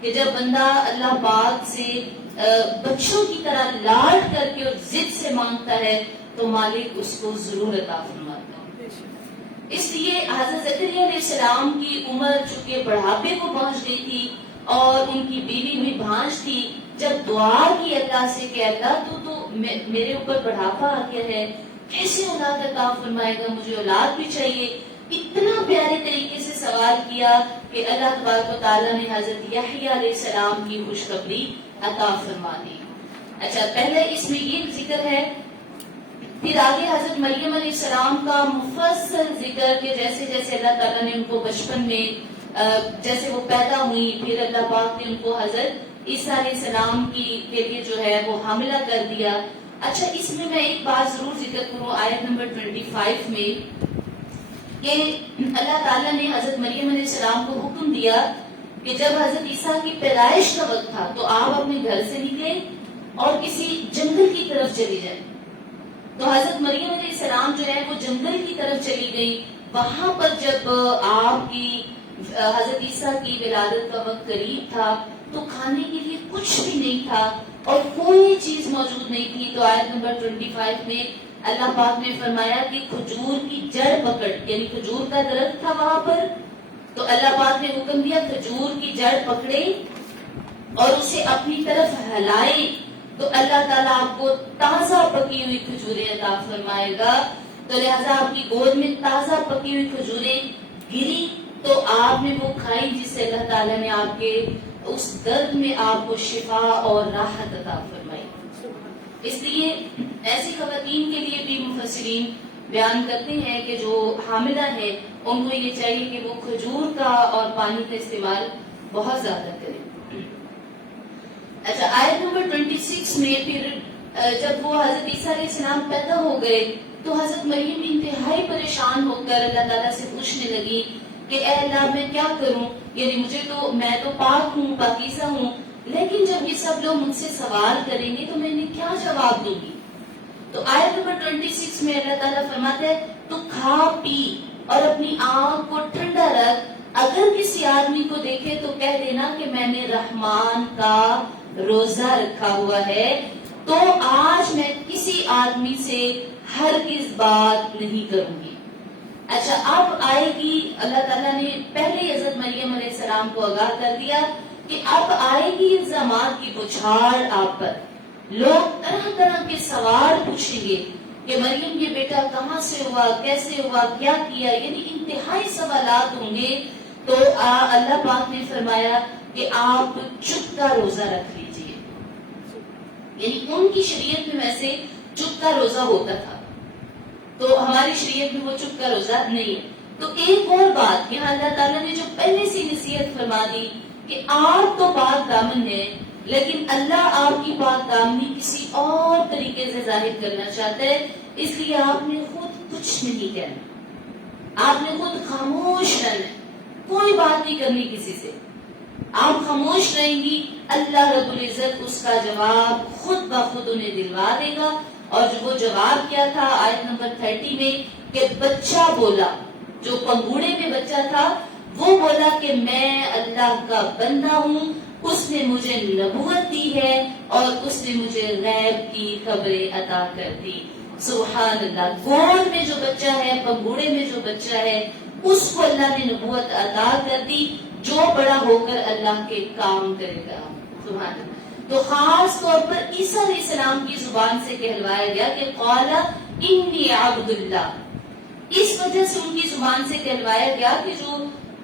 کہ جب بندہ اللہ پاک سے بچوں کی طرح لاڈ کر کے اور ضد سے مانگتا ہے تو مالک اس کو ضرور عطا فرماتا ہے. اس لیے حضرت زکریا علیہ السلام کی عمر چونکہ بڑھاپے کو پہنچ گئی تھی اور ان کی بیوی بھی بھانج تھی، جب دعا کی اللہ سے کہ اللہ تو میرے اوپر بڑھاپا آ گیا ہے، کیسے اولاد عطا فرمائے گا، مجھے اولاد بھی چاہیے. اتنا پیارے طریقے سے سوال کیا کہ اللہ تبارک و تعالیٰ نے حضرت یحییٰ علیہ السلام کی خوشخبری عطا فرما دی. اچھا، پہلے اس میں یہ ذکر ہے، پھر آگے حضرت مریم علیہ السلام کا مفصل ذکر کہ جیسے جیسے اللہ تعالیٰ نے ان کو بچپن میں جیسے وہ پیدا ہوئی، پھر اللہ پاک نے ان کو حضرت عیسیٰ علیہ السلام کے لیے جو ہے وہ حاملہ کر دیا. اچھا، اس میں ایک بات ضرور ذکر کروں، آیت نمبر 25 میں کہ اللہ تعالیٰ نے حضرت مریم علیہ السلام کو حکم دیا کہ جب حضرت عیسیٰ کی پیدائش کا وقت تھا تو آپ اپنے گھر سے نکلے اور کسی جنگل کی طرف چلی جائیں. تو حضرت مریم علیہ السلام جو ہے وہ جنگل کی طرف چلی گئی. وہاں پر جب آپ کی حضرت عیسیٰ کی ولادت کا وقت قریب تھا تو کھانے کے لیے کچھ بھی نہیں تھا اور کوئی چیز موجود نہیں تھی. تو آیت نمبر 25 میں اللہ پاک نے فرمایا کہ کھجور کی جڑ پکڑ، یعنی کھجور کا درخت تھا وہاں پر، تو اللہ پاک نے حکم دیا کھجور کی جڑ پکڑے اور اسے اپنی طرف ہلائے تو اللہ تعالیٰ آپ کو تازہ پکی ہوئی کھجوریں عطا فرمائے گا. تو لہٰذا آپ کی گود میں تازہ پکی ہوئی کھجوریں گری تو آپ نے وہ کھائی، جس سے اللہ تعالیٰ نے آپ کے اس درد میں آپ کو شفا اور راحت عطا فرمائی. اس لیے ایسی خواتین کے لیے بھی مفسرین بیان کرتے ہیں کہ جو حاملہ ہے ان کو یہ چاہیے کہ وہ کھجور کا اور پانی کا استعمال بہت زیادہ کریں. اچھا، آیت نمبر 26 میں پھر جب وہ حضرت عیسیٰ علیہ السلام پیدا ہو گئے تو حضرت مریم انتہائی پریشان ہو کر اللہ تعالیٰ سے پوچھنے لگی کہ اے اللہ میں کیا کروں، یعنی میں تو پاک ہوں، پاکیزہ ہوں، لیکن جب یہ سب لوگ مجھ سے سوال کریں گے تو میں انہیں کیا جواب دوں گی. تو آیت نمبر 26 میں اللہ تعالیٰ فرماتا ہے تو کھا پی اور اپنی آنکھ کو ٹھنڈا رکھ، اگر کسی آدمی کو دیکھے تو کہہ دینا کہ میں نے رحمان کا روزہ رکھا ہوا ہے، تو آج میں کسی آدمی سے ہرگز بات نہیں کروں گی. اچھا، اب آئے گی، اللہ تعالیٰ نے پہلے حضرت مریم علیہ السلام کو آگاہ کر دیا کہ اب آئے گی الزامات کی بچھاڑ آپ پر. لوگ طرح طرح کے سوال پوچھیں گے کہ مریم یہ بیٹا کہاں سے ہوا، کیسے ہوا، کیا کیا، یعنی انتہائی سوالات ہوں گے. تو اللہ پاک نے فرمایا کہ آپ چپ کا روزہ رکھ لیجئے. یعنی ان کی شریعت میں ویسے چپ کا روزہ ہوتا تھا، تو ہماری شریعت میں وہ چپ کا روزہ نہیں ہے. تو ایک اور بات یہاں اللہ تعالیٰ نے جو پہلے سے نصیحت فرما دی کہ آپ تو پاک دامن ہیں، لیکن اللہ آپ کی پاک دامنی کسی اور طریقے سے ظاہر کرنا چاہتا ہے، اس لیے آپ نے خود کچھ نہیں کہنا، آپ نے خود خاموش رہنا، کوئی بات نہیں کرنی کسی سے. آپ خاموش رہیں گی، اللہ رب العزت اس کا جواب خود بخود انہیں دلوا دے گا. اور جو وہ جواب کیا تھا آیت نمبر 30 میں کہ بچہ بولا، جو پنگوڑے میں بچہ تھا وہ بولا کہ میں اللہ کا بندہ ہوں، اس نے مجھے نبوت دی ہے اور اس نے مجھے غیب کی خبریں عطا کر دی. سبحان اللہ، گود میں جو بچہ ہے، پنگوڑے میں جو بچہ ہے، اس کو اللہ نے نبوت عطا کر دی، جو بڑا ہو کر اللہ کے کام کرے گا. سبحان اللہ. تو خاص طور پر عیسیٰ علیہ السلام کی زبان سے کہلوایا گیا کہ قال انی عبد اللہ. اس وجہ سے ان کی زبان سے کہلوایا گیا کہ جو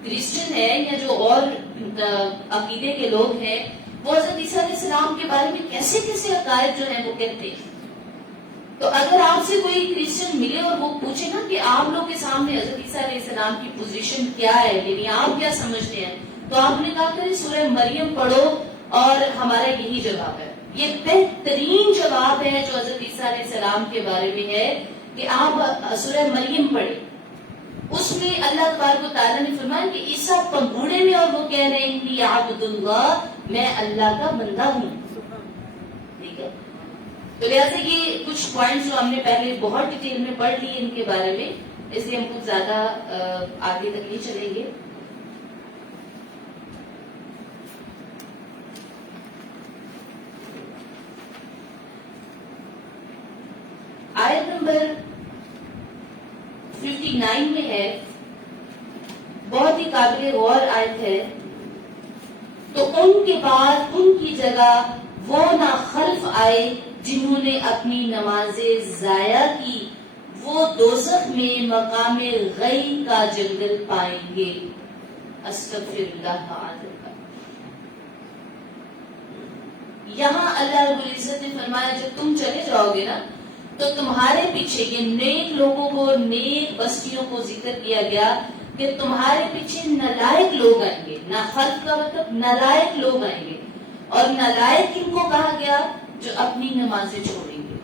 کرسچن ہے یا جو اور عقیدے کے لوگ ہیں وہ حضرت عیسیٰ علیہ السلام کے بارے میں کیسے کیسے عقائد جو ہیں وہ کہتے ہیں. تو اگر آپ سے کوئی کرسچن ملے اور وہ پوچھے نا کہ آپ لوگ کے سامنے حضرت عیسیٰ علیہ السلام کی پوزیشن کیا ہے، یعنی آپ کیا سمجھتے ہیں، تو آپ نے کہا کہ سورہ مریم پڑھو اور ہمارا یہی جواب ہے. یہ بہترین جواب ہے جو حضرت عیسیٰ علیہ السلام کے بارے میں ہے کہ آپ سورہ مریم پڑھیں. اس میں اللہ تبارک و تعالیٰ نے فرمایا کہ عیسیٰ پنگوڑے میں اور وہ کہہ رہے ہیں کہ عبد اللہ، میں اللہ کا بندہ ہوں. ٹھیک ہے، تو لہٰذا یہ کچھ پوائنٹس جو ہم نے پہلے بہت ڈیٹیل میں پڑھ لی ان کے بارے میں، اس لیے ہم کچھ زیادہ آگے تک نہیں چلیں گے. آیت نمبر 59 میں ہے، بہت ہی قابل غور آیت ہے. تو ان کے بعد ان کی جگہ وہ ناخلف آئے جنہوں نے اپنی نمازیں ضائع کی، وہ دوزخ میں مقام غی کا جنگل پائیں گے. استغفر اللہ العظیم. یہاں اللہ رب العزت نے فرمایا جب تم چلے جاؤ گے نا تو تمہارے پیچھے، یہ نیک لوگوں کو، نیک بستیوں کو ذکر کیا گیا کہ تمہارے پیچھے نالائق لوگ آئیں گے. ناخلف کا مطلب نالائق لوگ آئیں گے. اور نالائق کن کو کہا گیا؟ جو اپنی نمازیں چھوڑیں گے.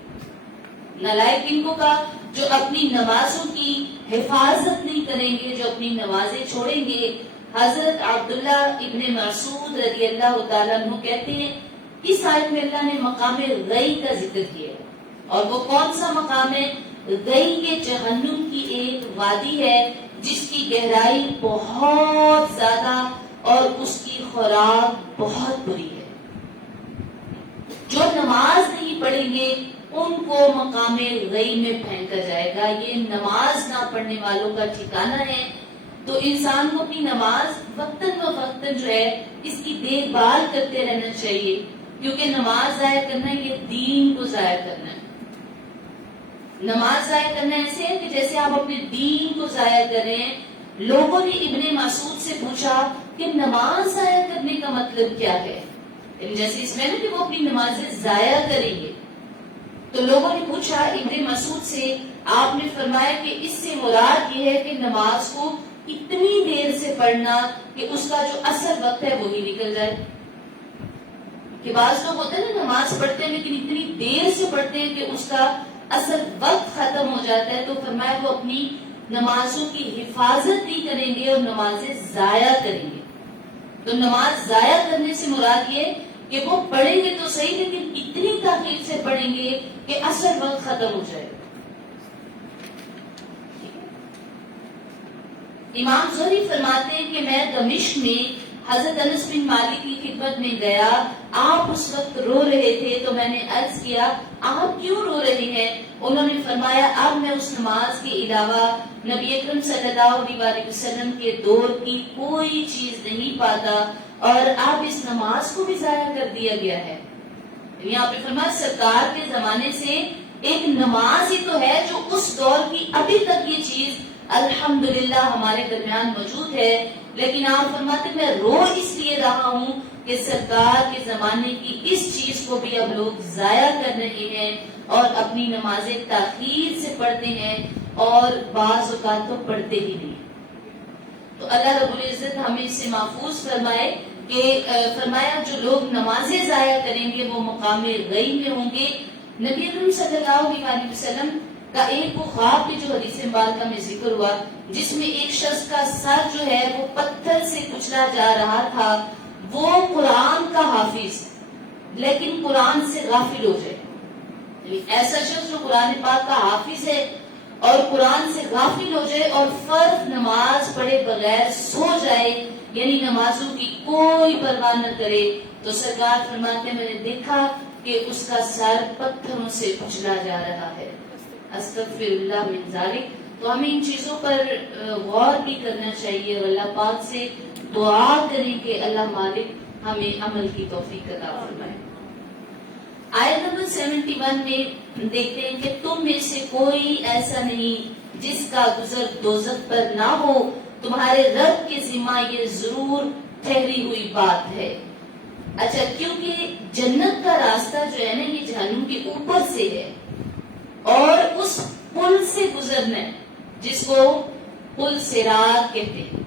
نالائق کن کو کہا؟ جو اپنی نمازوں کی حفاظت نہیں کریں گے، جو اپنی نمازیں چھوڑیں گے. حضرت عبداللہ ابن مسعود رضی اللہ تعالیٰ عنہ کہتے ہیں اس آیت میں اللہ نے مقام غی کا ذکر کیا ہے. اور وہ کون سا مقام ہے؟ غی کے جہنم کی ایک وادی ہے جس کی گہرائی بہت زیادہ اور اس کی خوراک بہت بری ہے. جو نماز نہیں پڑھیں گے ان کو مقام غی میں پھینکا جائے گا. یہ نماز نہ پڑھنے والوں کا ٹھکانہ ہے. تو انسان کو اپنی نماز وقتاً فوقتاً جو ہے اس کی دیکھ بھال کرتے رہنا چاہیے، کیونکہ نماز ضائع کرنا یہ دین کو ضائع کرنا ہے. نماز ضائع کرنا ایسے ہے کہ جیسے آپ اپنے دین کو ضائع کر رہے ہیں. لوگوں نے ابن مسعود سے پوچھا کہ نماز ضائع کرنے کا مطلب کیا ہے، جیسے اس میں نا کہ وہ اپنی نمازیں ضائع کریں گے. تو لوگوں نے پوچھا ابن مسعود سے، آپ نے فرمایا کہ اس سے مراد یہ ہے کہ نماز کو اتنی دیر سے پڑھنا کہ اس کا جو اصل وقت ہے وہی نکل جائے. کہ بعض لوگ ہوتے ہیں نا نماز پڑھتے ہیں لیکن اتنی دیر سے پڑھتے ہیں کہ اس کا اصل وقت ختم ہو جاتا ہے. تو فرمایا وہ اپنی نمازوں کی حفاظت نہیں کریں گے اور نمازیں ضائع کریں گے. تو نماز ضائع کرنے سے مراد یہ کہ وہ پڑھیں گے تو صحیح لیکن اتنی تاخیر سے پڑھیں گے کہ اصل وقت ختم ہو جائے. امام زہری فرماتے ہیں کہ میں دمشق میں حضرت انس بن مالک کی خدمت میں گیا. آپ اس وقت رو رہے تھے تو میں نے عرض کیا آپ کیوں رو رہے ہیں؟ انہوں نے فرمایا اب میں اس نماز کے علاوہ نبی اکرم صلی اللہ علیہ وسلم کے دور کی کوئی چیز نہیں پاتا اور اب اس نماز کو بھی ضائع کر دیا گیا ہے. یہاں پہ فرمایا سرکار کے زمانے سے ایک نماز ہی تو ہے جو اس دور کی ابھی تک یہ چیز الحمدللہ ہمارے درمیان موجود ہے. لیکن آپ فرماتے میں رو اس لیے رہا ہوں کہ سرکار کے زمانے کی اس چیز کو بھی اب لوگ ضائع کر رہے ہیں اور اپنی نمازیں تاخیر سے پڑھتے ہیں اور بعض اوقات تو پڑھتے ہی نہیں. تو اللہ رب العزت ہمیں اس سے محفوظ فرمائے کہ فرمایا جو لوگ نمازیں ضائع کریں گے وہ مقام غی میں ہوں گے. نبی اکرم صلی اللہ علیہ وسلم کا ایک وہ خواب بھی جو حدیث مبارکہ میں ذکر ہوا جس میں ایک شخص کا سر جو ہے وہ پتھر سے کچلا جا رہا تھا. وہ قرآن کا حافظ لیکن قرآن سے غافل ہو جائے. ایسا شخص جو قرآن پاک کا حافظ ہے اور قرآن سے غافل ہو جائے اور فرض نماز پڑھے بغیر سو جائے، یعنی نمازوں کی کوئی پرواہ نہ کرے، تو سرکار فرماتے میں نے دیکھا کہ اس کا سر پتھروں سے کچلا جا رہا ہے. استغفر اللہ من ذالک. تو ہمیں ان چیزوں پر غور بھی کرنا چاہیے اور اللہ پاک سے دعا کریں کہ اللہ مالک ہمیں عمل کی توفیق عطا فرمائے. آیت نمبر 71 میں دیکھتے ہیں کہ تم میں سے کوئی ایسا نہیں جس کا گزر دوزخ پر نہ ہو، تمہارے رب کے ذمہ یہ ضرور ٹھہری ہوئی بات ہے. اچھا، کیونکہ جنت کا راستہ جو ہے نا یہ جہنم کے اوپر سے ہے اور اس پل سے گزرنا ہے جس کو پل صراط کہتے ہیں.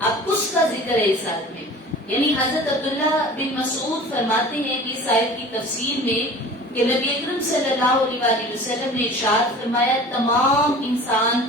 اب اس کا ذکر ہے اس آیت میں. یعنی حضرت عبداللہ بن مسعود فرماتے ہیں کہ اس آیت کی تفسیر میں کہ نبی اکرم صلی اللہ علیہ وسلم نے ارشاد فرمایا تمام انسان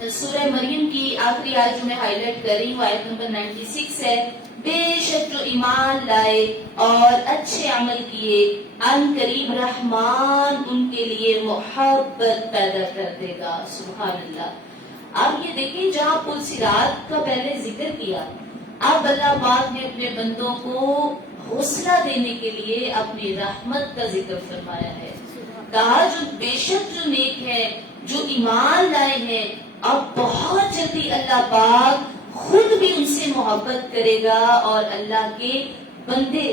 سورہ مریم کی آخری آیت جو میں ہائی لائٹ کر رہی ہوں آیت نمبر 96 ہے، بے شک جو ایمان لائے اور اچھے عمل کیے ان قریب رحمان ان کے لیے محبت پیدا کر دے گا۔ سبحان اللہ۔ آپ یہ دیکھیں جہاں پل صراط کا پہلے ذکر کیا، اب اللہ پاک نے اپنے بندوں کو حوصلہ دینے کے لیے اپنی رحمت کا ذکر فرمایا ہے۔ کہا جو بے شک جو نیک ہے، جو ایمان لائے ہیں، اب بہت جلدی اللہ پاک خود بھی ان سے محبت کرے گا اور اللہ کے بندے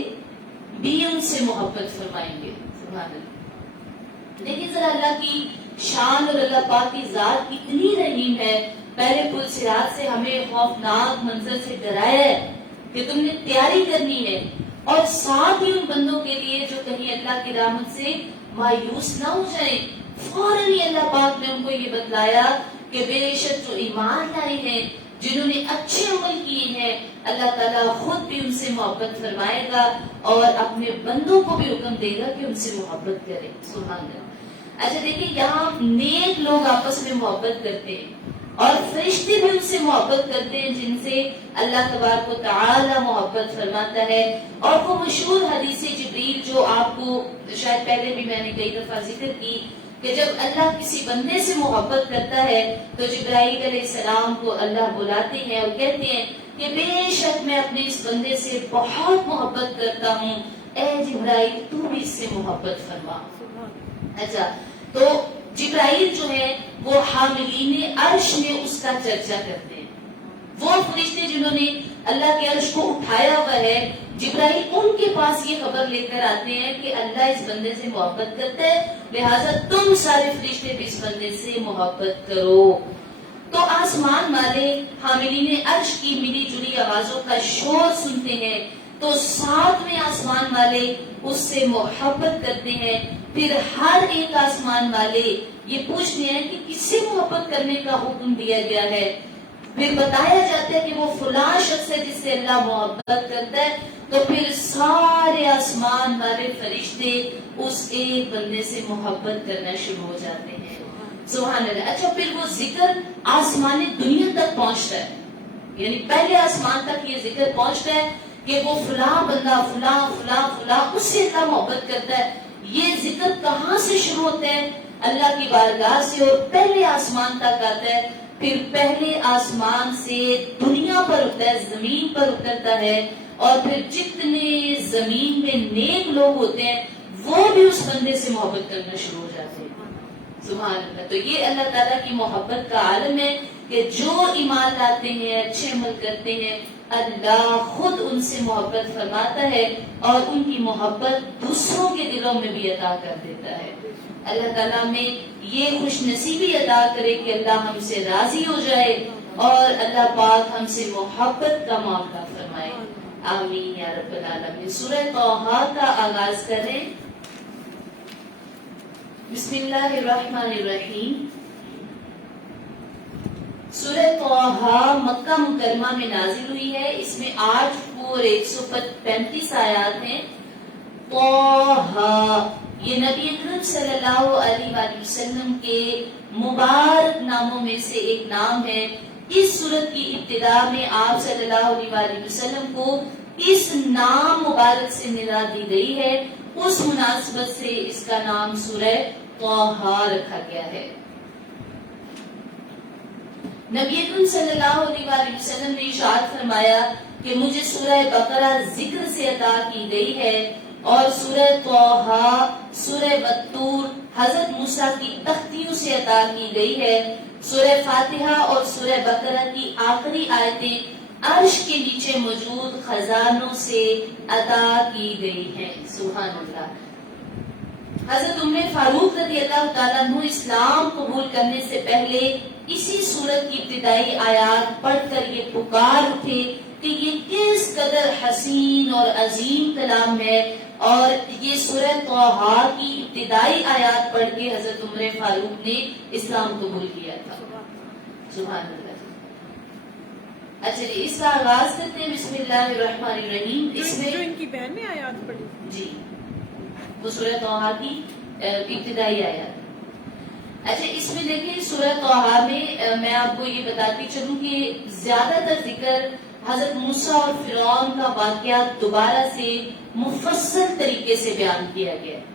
بھی ان سے محبت فرمائیں گے۔ سبحان اللہ۔ لیکن ذرا اللہ کی شان اور اللہ پاک کی ذات اتنی رحیم ہے، پہلے پل صراط سے ہمیں خوفناک منظر سے ڈرایا ہے کہ تم نے تیاری کرنی ہے، اور ساتھ ہی ان بندوں کے لیے جو کہیں اللہ کی رحمت سے مایوس نہ ہو جائیں، فوراً ہی اللہ پاک نے ان کو یہ بتلایا کہ بے شک جو ایمان لائے ہیں، جنہوں نے اچھے عمل کیے ہیں، اللہ تعالیٰ خود بھی ان سے محبت فرمائے گا اور اپنے بندوں کو بھی حکم دے گا کہ ان سے محبت کرے۔ سبحان اللہ۔ اچھا دیکھیں یہاں نیک لوگ آپس میں محبت کرتے ہیں اور فرشتے بھی ان سے محبت کرتے ہیں جن سے اللہ تبارک و تعالی محبت فرماتا ہے۔ اور وہ مشہور حدیث جبریل جو آپ کو شاید پہلے بھی میں نے کئی دفعہ ذکر کی کہ جب اللہ کسی بندے سے محبت کرتا ہے تو جبرائیل علیہ السلام کو اللہ بلاتے ہیں اور کہتے ہیں کہ بے شک میں اپنے اس بندے سے بہت محبت کرتا ہوں، اے جبرائیل تو بھی اس سے محبت فرما۔ اچھا تو جبرائیل جو ہے وہ حاملین عرش میں اس کا چرچا کرتے ہیں، وہ فرشتے جنہوں نے اللہ کے عرش کو اٹھایا ہوا ہے، جبرائیل ان کے پاس یہ خبر لے کر آتے ہیں کہ اللہ اس بندے سے محبت کرتا ہے، لہٰذا تم سارے فرشتے بھی اس بندے سے محبت کرو۔ تو آسمان والے حاملین عرش کی ملی جلی آوازوں کا شور سنتے ہیں تو ساتویں آسمان والے اس سے محبت کرتے ہیں۔ پھر ہر ایک آسمان والے یہ پوچھتے ہیں کہ کس سے محبت کرنے کا حکم دیا گیا ہے، پھر بتایا جاتا ہے کہ وہ فلاں شخص ہے جس سے اللہ محبت کرتا ہے، تو پھر سارے آسمان والے فرشتے اس ایک بندے سے محبت کرنا شروع ہو جاتے ہیں۔ سبحان اللہ۔ اچھا پھر وہ ذکر آسمان دنیا تک پہنچتا ہے، یعنی پہلے آسمان تک یہ ذکر پہنچتا ہے کہ وہ فلاں بندہ فلاں فلاں فلاں اس سے اللہ محبت کرتا ہے۔ یہ ذکر کہاں سے شروع ہوتا ہے؟ اللہ کی بارگاہ سے، اور پہلے آسمان تک آتا ہے، پھر پہلے آسمان سے دنیا پر ہوتا ہے، زمین پر اترتا ہے، اور پھر جتنے زمین میں نیک لوگ ہوتے ہیں وہ بھی اس بندے سے محبت کرنا شروع ہو جاتے ہیں۔ سبحان اللہ۔ تو یہ اللہ تعالیٰ کی محبت کا عالم ہے کہ جو ایمان لاتے ہیں، اچھے عمل کرتے ہیں، اللہ خود ان سے محبت فرماتا ہے اور ان کی محبت دوسروں کے دلوں میں بھی عطا کر دیتا ہے۔ اللہ تعالیٰ میں یہ خوش نصیبی عطا کرے کہ اللہ ہم سے راضی ہو جائے اور اللہ پاک ہم سے محبت کا معاملہ فرمائے۔ آمین یا رب العالمین۔ سورہ طٰہٰ کا آغاز کریں۔ بسم اللہ الرحمن الرحیم۔ سورہ طٰہٰ مکہ مکرمہ میں نازل ہوئی ہے، اس میں 8 اور 135 آیات ہیں۔ طٰہٰ یہ نبی اکرم صلی اللہ علیہ وآلہ وسلم کے مبارک ناموں میں سے ایک نام ہے۔ اس سورت کی ابتدا میں آپ صلی اللہ علیہ وآلہ وسلم کو اس نام مبارک سے ندا دی گئی ہے، اس مناسبت سے اس کا نام سورہ طٰہٰ رکھا گیا ہے۔ نبی اکرم صلی اللہ علیہ وآلہ وسلم نے ارشاد فرمایا کہ مجھے سورہ بقرہ ذکر سے عطا کی گئی ہے، اور سورہ طٰہٰ، سورہ والطور حضرت موسیٰ کی تختیوں سے عطا کی گئی ہے۔ سورہ فاتحہ اور سورہ بقرہ کی آخری آیتیں عرش کے نیچے موجود خزانوں سے عطا کی گئی ہیں۔ سبحان اللہ۔ حضرت فاروق رضی اللہ تعالیٰ عنہ اسلام قبول کرنے سے پہلے اسی سورت کی ابتدائی آیات پڑھ کر یہ پکار اٹھے کہ یہ کس قدر حسین اور عظیم کلام ہے، اور یہ سورہ طٰہٰ کی ابتدائی آیات پڑھ کے حضرت عمر فاروق نے اسلام قبول کیا تھا۔ سبحان اللہ۔ اچھا جی اس کا آغاز کرتے ہیں۔ بسم اللہ الرحمن الرحیم۔ اس میں جو ان کی بہن نے آیات پڑھی، جی وہ سورہ طٰہٰ کی ابتدائی آیات۔ اچھا اس میں دیکھیں سورہ طٰہٰ میں میں آپ کو یہ بتاتی چلوں کہ زیادہ تر ذکر حضرت موسیٰ اور فرعون کا واقعہ دوبارہ سے مفصل طریقے سے بیان کیا گیا ہے،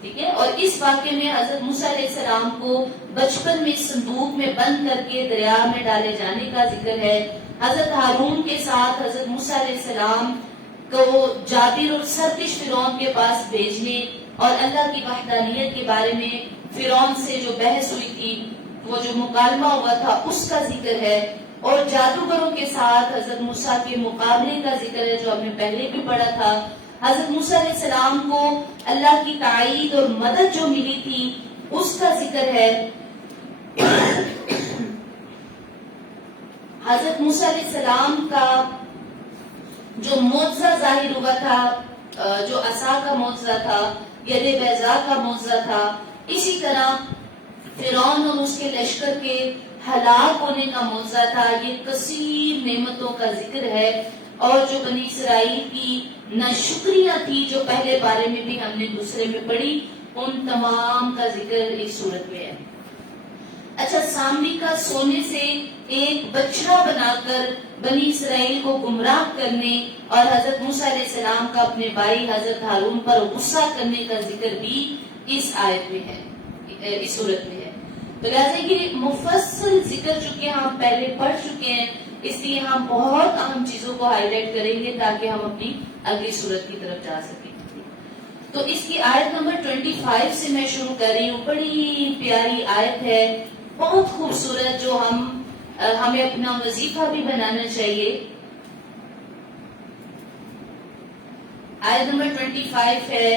ٹھیک ہے. اور اس واقعے میں حضرت موسیٰ علیہ السلام کو بچپن میں صندوق میں بند کر کے دریا میں ڈالے جانے کا ذکر ہے. حضرت ہارون کے ساتھ حضرت موسیٰ علیہ السلام کو جابر اور سرکش فرعون کے پاس بھیجنے اور اللہ کی وحدانیت کے بارے میں فرعون سے جو بحث ہوئی تھی، وہ جو مکالمہ ہوا تھا اس کا ذکر ہے. اور جادوگروں کے ساتھ حضرت موسیٰ کے مقابلے کا ذکر ہے جو ہم نے پہلے بھی پڑھا تھا. حضرت موسیٰ علیہ السلام کو اللہ کی تائید اور مدد جو ملی تھی اس کا ذکر ہے. حضرت موسیٰ علیہ السلام کا جو معجزہ ظاہر ہوا تھا، جو عصا کا معجزہ تھا، ید بیضاء کا معجزہ تھا، اسی طرح فرعون اور اس کے لشکر کے ہلاک ہونے کا معجزہ تھا. یہ کثیر نعمتوں کا ذکر ہے. اور جو بنی اسرائیل کی ناشکریاں تھی جو پہلے بارے میں بھی ہم نے دوسرے میں پڑھی، ان تمام کا ذکر اس صورت میں ہے. اچھا سامری کا سونے سے ایک بچڑا بنا کر بنی اسرائیل کو گمراہ کرنے اور حضرت موسیٰ علیہ السلام کا اپنے بھائی حضرت ہارون پر غصہ کرنے کا ذکر بھی اس آیت میں ہے، اس صورت میں ہے. تو لہٰذا یہ مفصل ذکر چکے ہم پہلے پڑھ چکے ہیں، اس لیے ہم بہت اہم چیزوں کو ہائی لائٹ کریں گے تاکہ ہم اپنی اگلی صورت کی طرف جا سکیں. تو اس کی آیت نمبر 25 سے میں شروع کر رہی ہوں. بڑی پیاری آیت ہے، بہت خوبصورت، جو ہمیں اپنا وظیفہ بھی بنانا چاہیے. آیت نمبر 25 ہے،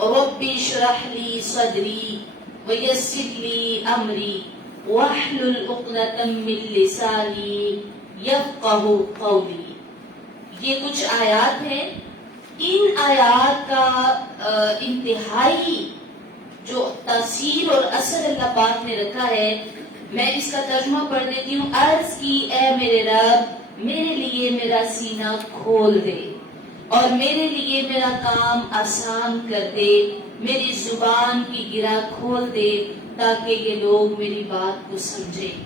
رب اشرح لی صدری ویسر لی امری واحلل عقدۃ من لسانی یفقہوا قولی. یہ کچھ آیات ہیں. ان آیات کا انتہائی جو تاثیر اور اثر اللہ پاک نے رکھا ہے، میں اس کا ترجمہ پڑھ دیتی ہوں. عرض کی اے میرے رب میرے لیے میرا سینہ کھول دے اور میرے لیے میرا کام آسان کر دے، میری زبان کی گرہ کھول دے تاکہ یہ لوگ میری بات کو سمجھیں.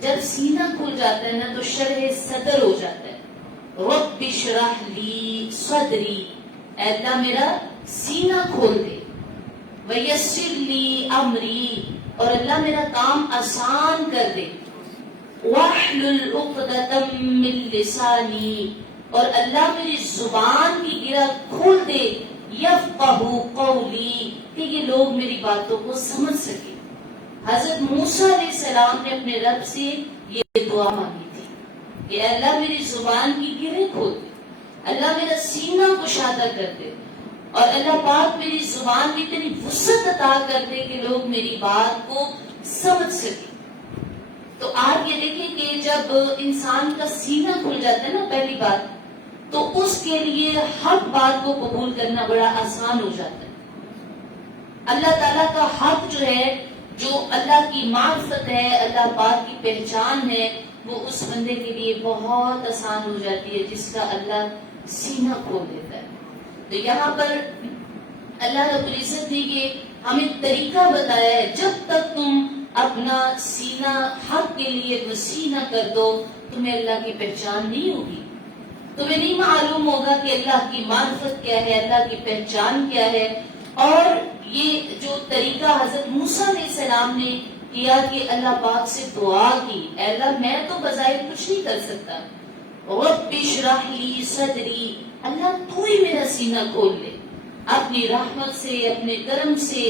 جب سینہ کھل جاتا ہے نا تو شرح صدر ہو جاتا ہے. رب اشرح لی صدری، اے اللہ میرا سینہ کھول دے. ویسر لی امری، اور اللہ میرا کام آسان کر دے. واحلل عقدۃ من لسانی، اور اللہ میری زبان کی گرہ کھول دے. یفقہوا قولی، کہ یہ لوگ میری باتوں کو سمجھ سکیں. حضرت موسیٰ علیہ السلام نے اپنے رب سے یہ دعا مانگی تھی کہ اللہ میری زبان کی گرہ کھول دے، اللہ میرا سینہ کشادہ کر دے، اور اللہ پاک میری زبان میں اتنی وسعت عطا کر دے کہ لوگ میری بات کو سمجھ سکیں. تو آپ یہ دیکھیں کہ جب انسان کا سینہ کھل جاتا ہے نا پہلی بات، تو اس کے لیے حق بات کو قبول کرنا بڑا آسان ہو جاتا ہے. اللہ تعالیٰ کا حق جو ہے، جو اللہ کی معرفت ہے، اللہ پاک کی پہچان ہے، وہ اس بندے کے لیے بہت آسان ہو جاتی ہے جس کا اللہ سینہ کھول دیتا ہے. تو یہاں پر اللہ رب العزت نے یہ ہمیں طریقہ بتایا ہے، جب تک تم اپنا سینہ حق کے لیے وسیع نہ کر دو تمہیں اللہ کی پہچان نہیں ہوگی. تمہیں نہیں معلوم ہوگا کہ اللہ کی معرفت کیا ہے، اللہ کی پہچان کیا ہے. اور یہ جو طریقہ حضرت موسیٰ علیہ السلام نے کیا کہ اللہ پاک سے دعا کی، اے اللہ میں تو بظاہر کچھ نہیں کر سکتا، رب اشرح لی صدری، اللہ تو ہی میرا سینہ کھول لے اپنی رحمت سے، اپنے کرم سے.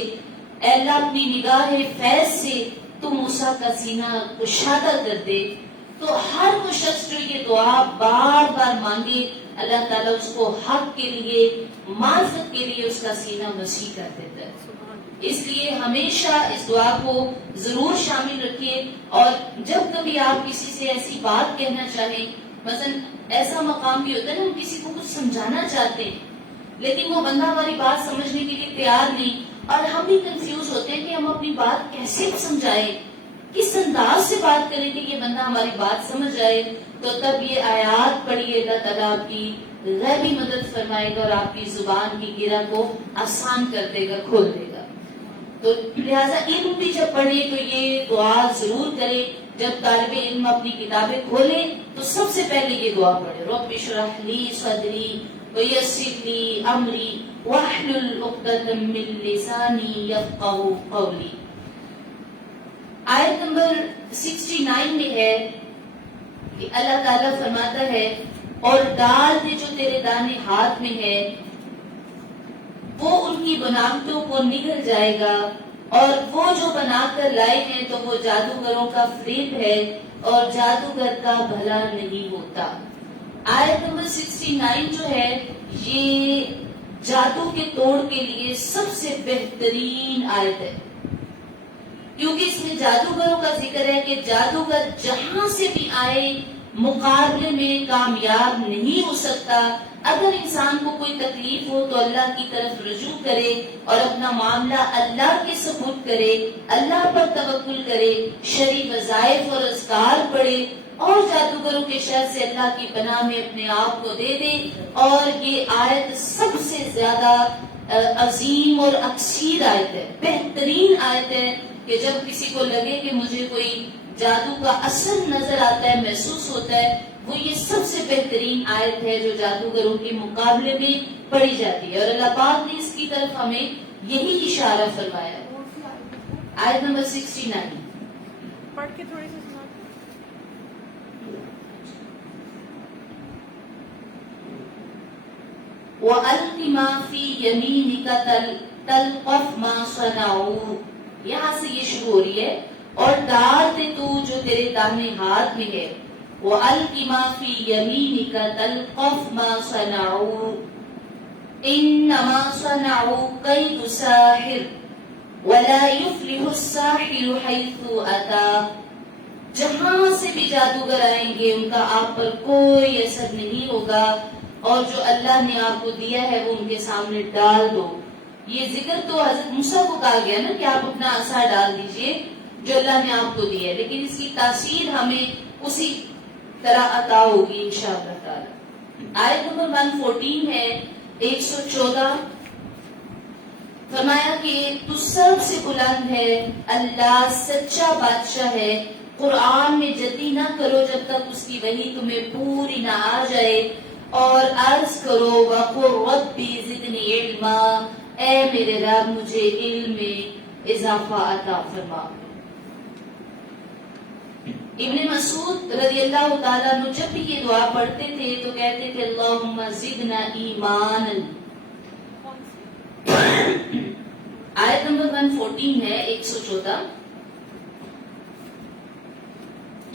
اے اللہ اپنی نگاہ فیض سے تو موسیٰ کا سینہ کشادہ کر دے. تو ہر وہ شخص جو یہ دعا بار بار مانگے، اللہ تعالیٰ اس کو حق کے لیے، معرفت کے لیے اس کا سینہ وسیع کر دیتا ہے. اس لیے ہمیشہ اس دعا کو ضرور شامل رکھیے. اور جب کبھی آپ کسی سے ایسی بات کہنا چاہیں، مثلا ایسا مقام بھی ہوتا ہے نا، ہم کسی کو کچھ سمجھانا چاہتے ہیں لیکن وہ بندہ ہماری بات سمجھنے کے لیے تیار نہیں، اور ہم بھی کنفیوز ہوتے ہیں کہ ہم اپنی بات کیسے سمجھائیں، کس انداز سے بات کریں کہ یہ بندہ ہماری بات سمجھ جائے. تو تب یہ آیات پڑھیے، اللہ تعالیٰ آپ کی غیبی مدد فرمائے گا اور آپ کی زبان کی گرہ کو آسان کر دے گا، کھول دے گا. تو لہٰذا علم بھی جب پڑھے تو یہ دعا ضرور کرے. جب طالب علم اپنی کتابیں کھولے تو سب سے پہلے یہ دعا پڑھے, رب اشرح لی صدری ویسر لی امری واحلل عقدۃ من لسانی یفقہوا قولی. آیت نمبر 69 میں ہے کہ اللہ تعالیٰ فرماتا ہے اور ڈال دے جو تیرے دانے ہاتھ میں ہے, وہ ان کی بناوٹوں کو نگل جائے گا, اور وہ جو بنا کر لائے ہیں تو وہ جادوگروں کا فریب ہے اور جادوگر کا بھلا نہیں ہوتا. آیت نمبر 69 جو ہے یہ جادو کے توڑ کے لیے سب سے بہترین آیت ہے, کیونکہ اس میں جادوگروں کا ذکر ہے کہ جادوگر جہاں سے بھی آئے مقابلے میں کامیاب نہیں ہو سکتا. اگر انسان کو کوئی تکلیف ہو تو اللہ کی طرف رجوع کرے اور اپنا معاملہ اللہ کے سپرد کرے, اللہ پر توکل کرے, شرعی وظائف اور اذکار پڑھے اور جادوگروں کے شر سے اللہ کی پناہ میں اپنے آپ کو دے دے. اور یہ آیت سب سے زیادہ عظیم اور اکثیر آیت ہے, بہترین آیت ہے کہ جب کسی کو لگے کہ مجھے کوئی جادو کا اثر نظر آتا ہے, محسوس ہوتا ہے, وہ یہ سب سے بہترین آیت ہے جو جادوگروں کے مقابلے میں پڑھی جاتی ہے. اور اللہ پاک نے اس کی طرف ہمیں یہی اشارہ فرمایا ہے. آیت نمبر 69 پڑھ کے تھوڑی سی سنا. وَأَلْقِ مَا فِي يَمِينِكَ تَلْقَفْ مَا صَنَعُوا, یہاں سے یہ شروع ہو رہی ہے, اور ڈال دے تو جو تیرے داہنے ہاتھ میں ہے. وَأَلْقِ مَا فِي يَمِينِكَ تَلْقَفْ مَا صَنَعُوا إِنَّمَا صَنَعُوا كَيْدُ سَاحِرٍ وَلَا يُفْلِحُ السَّاحِرُ حَيْثُ أَتَى. جہاں سے بھی جادوگر آئیں گے ان کا آپ پر کوئی اثر نہیں ہوگا, اور جو اللہ نے آپ کو دیا ہے وہ ان کے سامنے ڈال دو. یہ ذکر تو حضرت موسیٰ کو کہا گیا نا کہ آپ اپنا عصا ڈال دیجئے جو اللہ نے آپ کو دیا ہے, لیکن اس کی تاثیر ہمیں اسی طرح عطا ہوگی انشاءاللہ تعالی. آیت نمبر 114 ہے 114. فرمایا کہ تو سب سے بلند ہے, اللہ سچا بادشاہ ہے. قرآن میں جدی نہ کرو جب تک اس کی وحی تمہیں پوری نہ آ جائے, اور عرض کرو وَقُلْ رَبِّ زِدْنِي عِلْمًا, اے میرے رب مجھے علم میں اضافہ عطا فرما. ابن مسعود رضی اللہ تعالیٰ عنہ جب بھی یہ دعا پڑھتے تھے تو کہتے تھے اللہم زدنا ایمانا. آیت نمبر 114 ہے 114.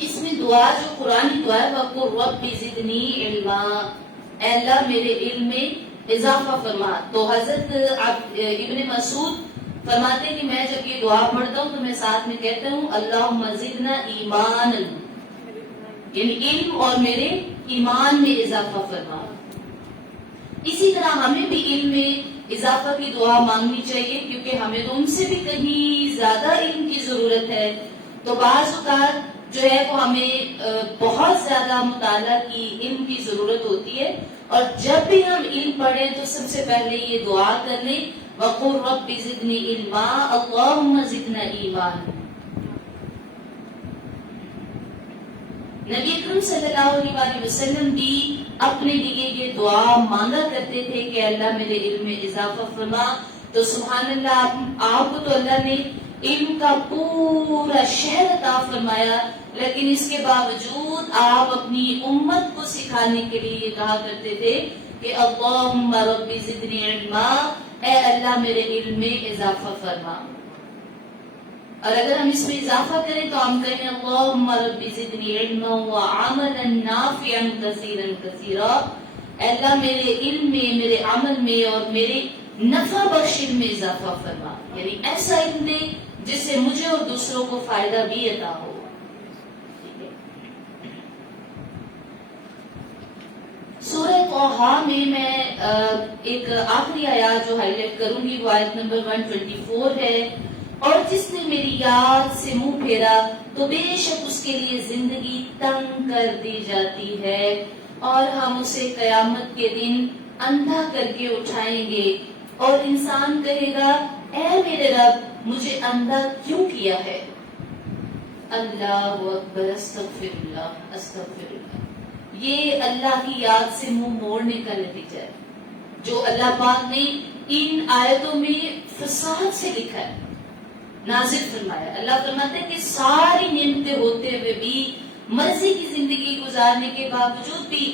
اس میں دعا جو قرآنی دعا ہے وَقُلْ رَبِّ زِدْنِي عِلْمًا, اے اللہ میرے علم میں اضافہ فرما. تو حضرت ابن مسعود فرماتے ہیں کہ میں جب یہ دعا پڑھتا ہوں تو میں ساتھ میں کہتا ہوں اللہم زدنا ایمانا, یعنی علم اور میرے ایمان میں اضافہ فرما. اسی طرح ہمیں بھی علم میں اضافہ کی دعا مانگنی چاہیے, کیونکہ ہمیں تو ان سے بھی کہیں زیادہ علم کی ضرورت ہے. تو بعض اوقات جو ہے وہ ہمیں بہت زیادہ مطالعہ کی علم کی ضرورت ہوتی ہے, اور جب بھی ہم علم پڑھیں تو سب سے پہلے یہ دعا کر لیں وَقُلْ رَبِّ زِدْنِي عِلْمًا اللہم زدنا ایمانا. نبی اکرم صلی اللہ علیہ وسلم بھی اپنے لیے یہ دعا مانگا کرتے تھے کہ اللہ میرے علم میں اضافہ فرما. تو سبحان اللہ, آپ کو تو اللہ نے علم کا پورا شہر عطا فرمایا, لیکن اس کے باوجود آپ اپنی امت کو سکھانے کے لیے یہ کہا کرتے تھے کہ اللہم رب زدنی علما, اے اللہ میرے علم میں اضافہ فرما. اور اگر ہم اس میں اضافہ کریں تو ہم کہیں اللہم رب زدنی علما وعملا نافعا کثیرا کثیرا, اے اللہ میرے علم میں, میرے عمل میں اور میرے نفع بخش علم میں اضافہ فرما, یعنی ایسا علم دے جس سے مجھے اور دوسروں کو فائدہ بھی عطا ہو. سورہ طٰہٰ میں ایک آخری آیات جو ہائی لائٹ کروں گی وہ آیت نمبر 124 ہے. اور جس نے میری یاد سے منہ پھیرا تو بے شک اس کے لیے زندگی تنگ کر دی جاتی ہے, اور ہم اسے قیامت کے دن اندھا کر کے اٹھائیں گے, اور انسان کہے گا اے میرے رب مجھے اندھا کیوں کیا ہے؟ اللہ اکبر، استغفر اللہ، استغفر اللہ۔ یہ اللہ کی یاد سے منہ موڑنے کا نتیجہ ہے جو اللہ پاک نے ان آیتوں میں فصاحت سے لکھا ہے، نازل فرمایا۔ اللہ فرماتے ہیں کہ ساری نعمتیں ہوتے ہوئے بھی، مرضی کی زندگی گزارنے کے باوجود بھی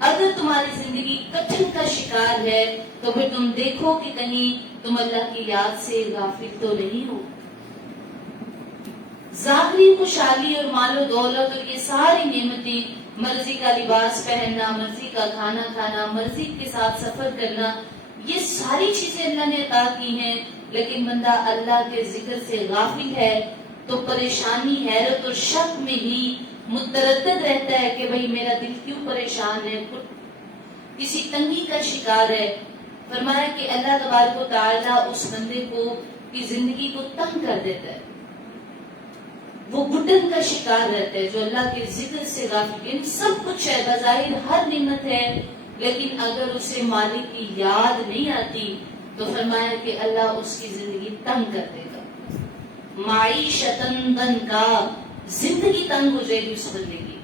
اگر تمہاری زندگی کٹھن کا شکار ہے تو پھر تم دیکھو کہ کہیں تم اللہ کی یاد سے غافل تو نہیں ہو۔ ظاہری خوشحالی اور مال و دولت اور یہ ساری نعمتیں، مرضی کا لباس پہننا، مرضی کا کھانا کھانا، مرضی کے ساتھ سفر کرنا، یہ ساری چیزیں اللہ نے عطا کی ہیں، لیکن بندہ اللہ کے ذکر سے غافل ہے تو پریشانی، حیرت اور شک میں ہی متردد رہتا ہے کہ بھئی میرا دل کیوں پریشان ہے، کسی تنگی کا شکار ہے۔ فرمایا کہ اللہ تبارک و تعالیٰ اس بندے کو کی زندگی کو تنگ کر دیتا ہے، وہ گھٹن کا شکار رہتا ہے جو اللہ کے ذکر سے غافل، یعنی سب کچھ ہے، بظاہر ہر نعمت ہے، لیکن اگر اسے مالک کی یاد نہیں آتی تو فرمایا کہ اللہ اس کی زندگی تنگ کر دے گا، معیشتاً ضنکا، زندگی تنگ ہو جائے گی اس بندے کی۔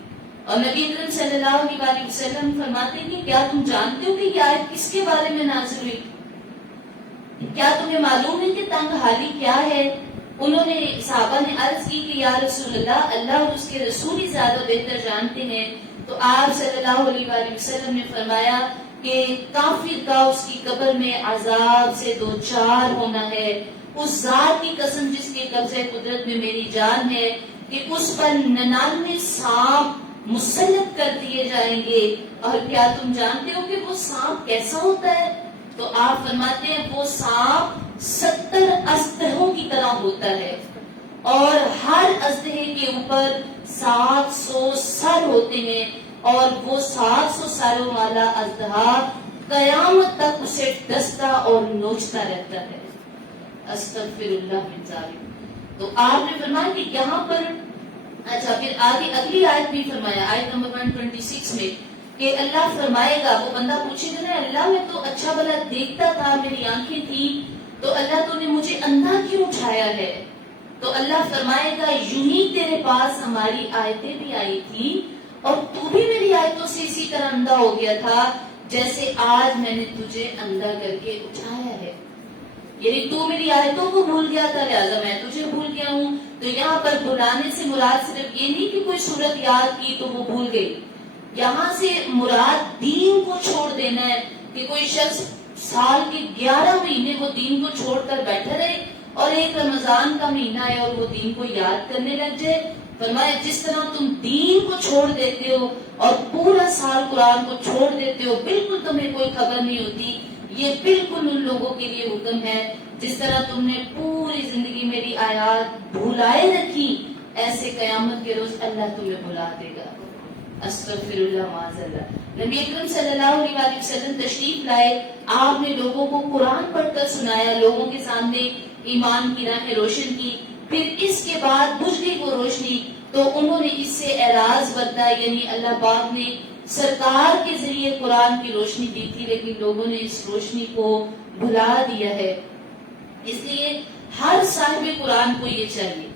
اور نبی اکرم صلی اللہ علیہ وسلم فرماتے ہیں کہ کیا تم جانتے ہو کہ یہ آیت کس کے بارے میں نازل ہوئی؟ کیا تمہیں معلوم ہے کہ تنگ حالی کیا ہے؟ انہوں نے، صحابہ نے عرض کی کہ یا رسول اللہ، اللہ اور اس کے رسول ہی زیادہ بہتر جانتے ہیں۔ تو آپ صلی اللہ علیہ وسلم نے فرمایا کہ کافر کا اس کی قبر میں عذاب سے دوچار ہونا ہے، اس ذات کی قسم جس کے قبضہ قدرت میں میری جان ہے کہ اس پر 99 سانپ مسلط کر دیے جائیں گے۔ اور کیا تم جانتے ہو کہ وہ سانپ کیسا ہوتا ہے؟ تو آپ فرماتے ہیں وہ سانپ 70 اژدہوں کی طرح ہوتا ہے، اور ہر اژدہے کے اوپر 700 سر ہوتے ہیں، اور وہ 700 سروں والا اژدہا قیامت تک اسے ڈستا اور نوچتا رہتا ہے۔ استغفر اللہ من ذالک۔ تو آپ نے فرمایا کہ یہاں پر، اچھا پھر آگے اگلی آیت بھی فرمایا، آیت نمبر 126 میں، کہ اللہ فرمائے گا، وہ بندہ پوچھے گا نا اللہ میں تو اچھا بھلا دیکھتا تھا، میری آنکھیں تھی، تو اللہ تو نے مجھے اندھا کیوں اٹھایا ہے؟ تو اللہ فرمائے گا یوں ہی تیرے پاس ہماری آیتیں بھی آئی تھی اور تو بھی میری آیتوں سے اسی طرح اندھا ہو گیا تھا جیسے آج میں نے تجھے اندھا کر کے اٹھایا ہے۔ یعنی تو میری آیتوں کو بھول گیا تھا، لہٰذا میں تجھے بھول گیا ہوں۔ تو یہاں پر بھلانے سے مراد صرف یہ نہیں کہ کوئی صورت یاد کی تو وہ بھول گئی، یہاں سے مراد دین کو چھوڑ دینا ہے، کہ کوئی شخص سال کے 11 مہینے وہ دین کو چھوڑ کر بیٹھا رہے اور ایک رمضان کا مہینہ ہے اور وہ دین کو یاد کرنے لگ جائے۔ فرمایا جس طرح تم دین کو چھوڑ دیتے ہو اور پورا سال قرآن کو چھوڑ دیتے ہو، بالکل تمہیں کوئی خبر نہیں ہوتی، یہ بالکل ان لوگوں کے لیے حکم ہے جس طرح تم نے پوری زندگی میری آیات بھلائے رکھی، ایسے قیامت کے روز اللہ تمہیں بھلا دے گا۔ استغفر اللہ معاذ اللہ۔ نبی اکرم صلی اللہ علیہ وسلم تشریف لائے، آپ نے لوگوں کو قرآن پڑھ کر سنایا، لوگوں کے سامنے ایمان کی راہیں روشن کی، پھر اس کے بعد بجھ گئی وہ روشنی تو انہوں نے اس سے اعراض برتا، یعنی اللہ پاک نے سرکار کے ذریعے قرآن کی روشنی دی تھی لیکن لوگوں نے اس روشنی کو بھلا دیا ہے۔ اس لیے ہر صاحب قرآن کو یہ چاہیے،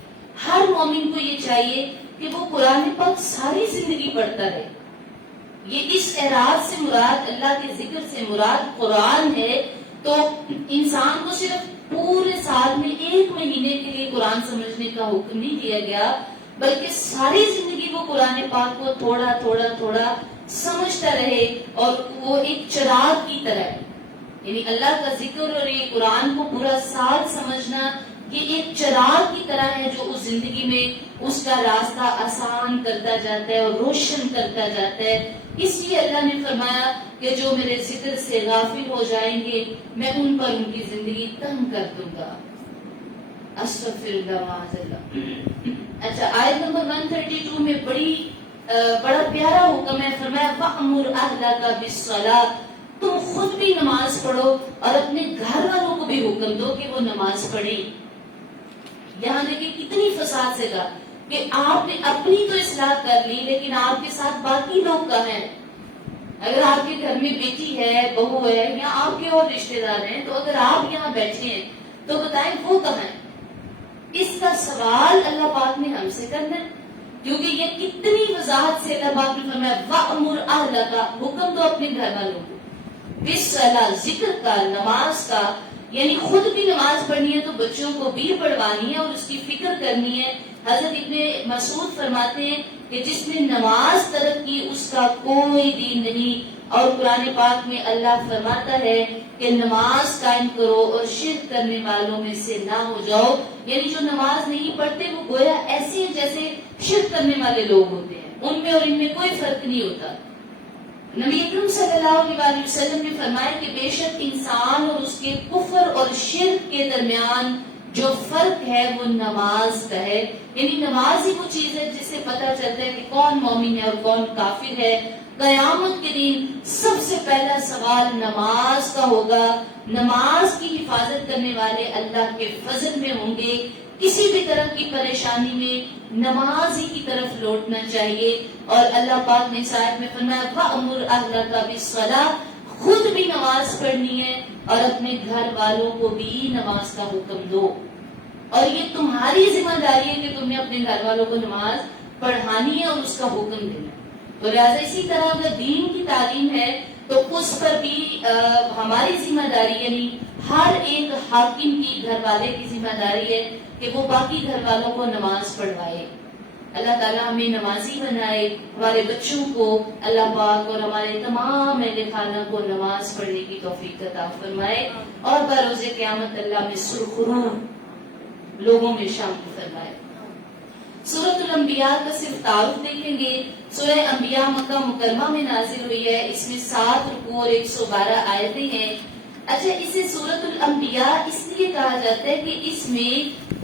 ہر مومن کو یہ چاہیے کہ وہ قرآن پاک ساری زندگی پڑھتا رہے۔ یہ اس اعراض سے مراد، اللہ کے ذکر سے مراد قرآن ہے، تو انسان کو صرف پورے سال میں 1 مہینے کے لیے قرآن سمجھنے کا حکم نہیں دیا گیا، بلکہ ساری زندگی وہ قرآن پاک کو تھوڑا تھوڑا تھوڑا سمجھتا رہے، اور وہ ایک چراغ کی طرح ہے، یعنی اللہ کا ذکر اور یہ قرآن کو پورا سال سمجھنا یہ ایک چراغ کی طرح ہے جو اس زندگی میں اس کا راستہ آسان کرتا جاتا ہے اور روشن کرتا جاتا ہے۔ اس لیے اللہ نے فرمایا کہ جو میرے ذکر سے غافل ہو جائیں گے میں ان پر ان کی زندگی تنگ کر دوں گا۔ استغفر اللہ معاذ اللہ۔ اچھا آیت نمبر 132 میں بڑا پیارا حکم ہے، فرمایا وَأْمُرْ أَهْلَكَ بِالصَّلَاةِ، تم خود بھی نماز پڑھو اور اپنے گھر والوں کو بھی حکم دو کہ وہ نماز پڑھیں۔ یہاں دیکھیں کتنی فساد سے کہا کہ آپ نے اپنی تو اصلاح کر لی لیکن آپ کے ساتھ باقی لوگ کہاں ہیں؟ اگر آپ کے گھر میں بیٹی ہے، بہو ہے یا آپ کے اور رشتے دار ہیں، تو اگر آپ یہاں بیٹھے ہیں تو بتائیں وہ کہاں ہیں؟ اس کا سوال اللہ پاک نے ہم سے کرنا ہے، کیونکہ یہ کتنی وضاحت سے اللہ پاک نے فرمایا وَأْمُرْ أَهْلَكَ، حکم دو اپنے گھر والوں کو، بِالصَّلَاةِ، ذکر کا، نماز کا، یعنی خود بھی نماز پڑھنی ہے تو بچوں کو بھی پڑھوانی ہے اور اس کی فکر کرنی ہے۔ حضرت ابن مسعود فرماتے ہیں کہ جس نے نماز ترک کی اس کا کوئی دین نہیں، اور قرآن پاک میں اللہ فرماتا ہے کہ نماز قائم کرو اور شرک کرنے والوں میں سے نہ ہو جاؤ، یعنی جو نماز نہیں پڑھتے وہ گویا ایسے ہیں جیسے شرک کرنے والے لوگ ہوتے ہیں، ان میں اور ان میں کوئی فرق نہیں ہوتا۔ نبی اکرم صلی اللہ علیہ وسلم نے فرمایا کہ بے شک انسان اور اس کے کفر اور شرک کے درمیان جو فرق ہے وہ نماز کا ہے، یعنی نماز ہی وہ چیز ہے جس سے پتہ چلتا ہے کہ کون مومن ہے اور کون کافر ہے۔ قیامت کے دن سب سے پہلا سوال نماز کا ہوگا، نماز کی حفاظت کرنے والے اللہ کے فضل میں ہوں گے، کسی بھی طرح کی پریشانی میں نماز ہی کی طرف لوٹنا چاہیے۔ اور اللہ پاک نے اس آیت میں فرمایا وَأْمُرْ أَهْلَكَ بِالصَّلَاةِ، خود بھی نماز پڑھنی ہے اور اپنے گھر والوں کو بھی نماز کا حکم دو، اور یہ تمہاری ذمہ داری ہے کہ تم نے اپنے گھر والوں کو نماز پڑھانی ہے اور اس کا حکم دینا ہے۔ تو لہٰذا اسی طرح اگر دین کی تعلیم ہے تو اس پر بھی ہماری ذمہ داری، یعنی ہر ایک حاکم کی گھر والے کی ذمہ داری ہے کہ وہ باقی گھر والوں کو نماز پڑھوائے۔ اللہ تعالیٰ ہمیں نمازی بنائے، ہمارے بچوں کو اللہ پاک اور ہمارے تمام اہل خانہ کو نماز پڑھنے کی توفیق عطا فرمائے، اور بروز قیامت اللہ میں سرخرو لوگوں میں شامل فرمائے۔ سورۃ الانبیاء کا صرف تعارف دیکھیں گے۔ سورہ انبیاء مکہ مکرمہ میں نازل ہوئی ہے، اس میں 7 رکوع اور 112 آیتیں ہیں۔ اچھا، اسے سورۃ الانبیاء اس لیے کہا جاتا ہے کہ اس میں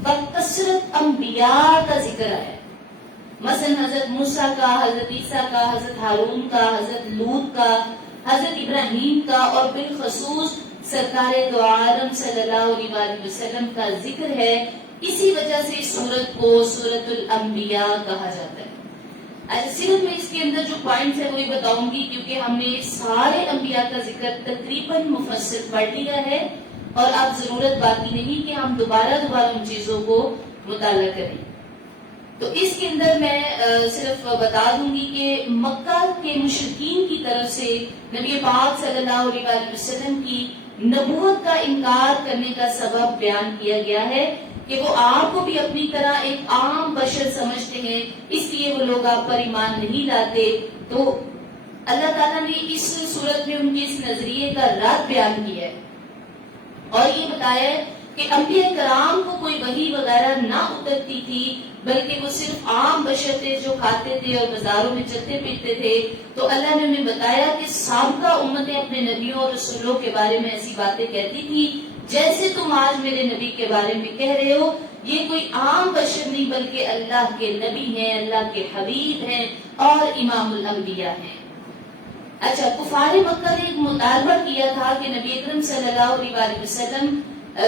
بکثرت انبیاء کا ذکر ہے، مثلا حضرت موسیٰ کا، حضرت عیسیٰ کا، حضرت ہارون کا، حضرت لوط کا، حضرت ابراہیم کا، اور بالخصوص سرکار دو عالم صلی اللہ علیہ وسلم کا ذکر ہے۔ اسی وجہ سے اس سورت کو سورۃ الانبیاء کہا جاتا ہے۔ صرف میں اس کے اندر جو پوائنٹس ہے وہی بتاؤں گی، کیونکہ ہم نے سارے انبیاء کا ذکر تقریباً مفصل پڑھ لیا ہے، اور اب ضرورت باقی نہیں کہ ہم دوبارہ ان چیزوں کو مطالعہ کریں۔ تو اس کے اندر میں صرف بتا دوں گی کہ مکہ کے مشرکین کی طرف سے نبی پاک صلی اللہ علیہ وسلم کی نبوت کا انکار کرنے کا سبب بیان کیا گیا ہے کہ وہ آپ کو بھی اپنی طرح ایک عام بشر سمجھتے ہیں، اس لیے وہ لوگ آپ پر ایمان نہیں لاتے۔ تو اللہ تعالیٰ نے اس صورت میں ان کے اس نظریے کا رد بیان کیا ہے، اور یہ بتایا ہے کہ انبیاء کرام کو کوئی وحی وغیرہ نہ اترتی تھی، بلکہ وہ صرف عام بشر تھے جو کھاتے تھے اور بازاروں میں چلتے پھرتے تھے۔ تو اللہ نے ہمیں بتایا کہ سابقہ امتیں اپنے نبیوں اور رسولوں کے بارے میں ایسی باتیں کہتی تھی جیسے تم آج میرے نبی کے بارے میں کہہ رہے ہو، یہ کوئی عام بشر نہیں بلکہ اللہ کے نبی ہیں، اللہ کے حبیب ہیں اور امام الانبیاء ہیں۔ اچھا، کفار مکہ نے ایک مطالبہ کیا تھا کہ نبی اکرم صلی اللہ علیہ وسلم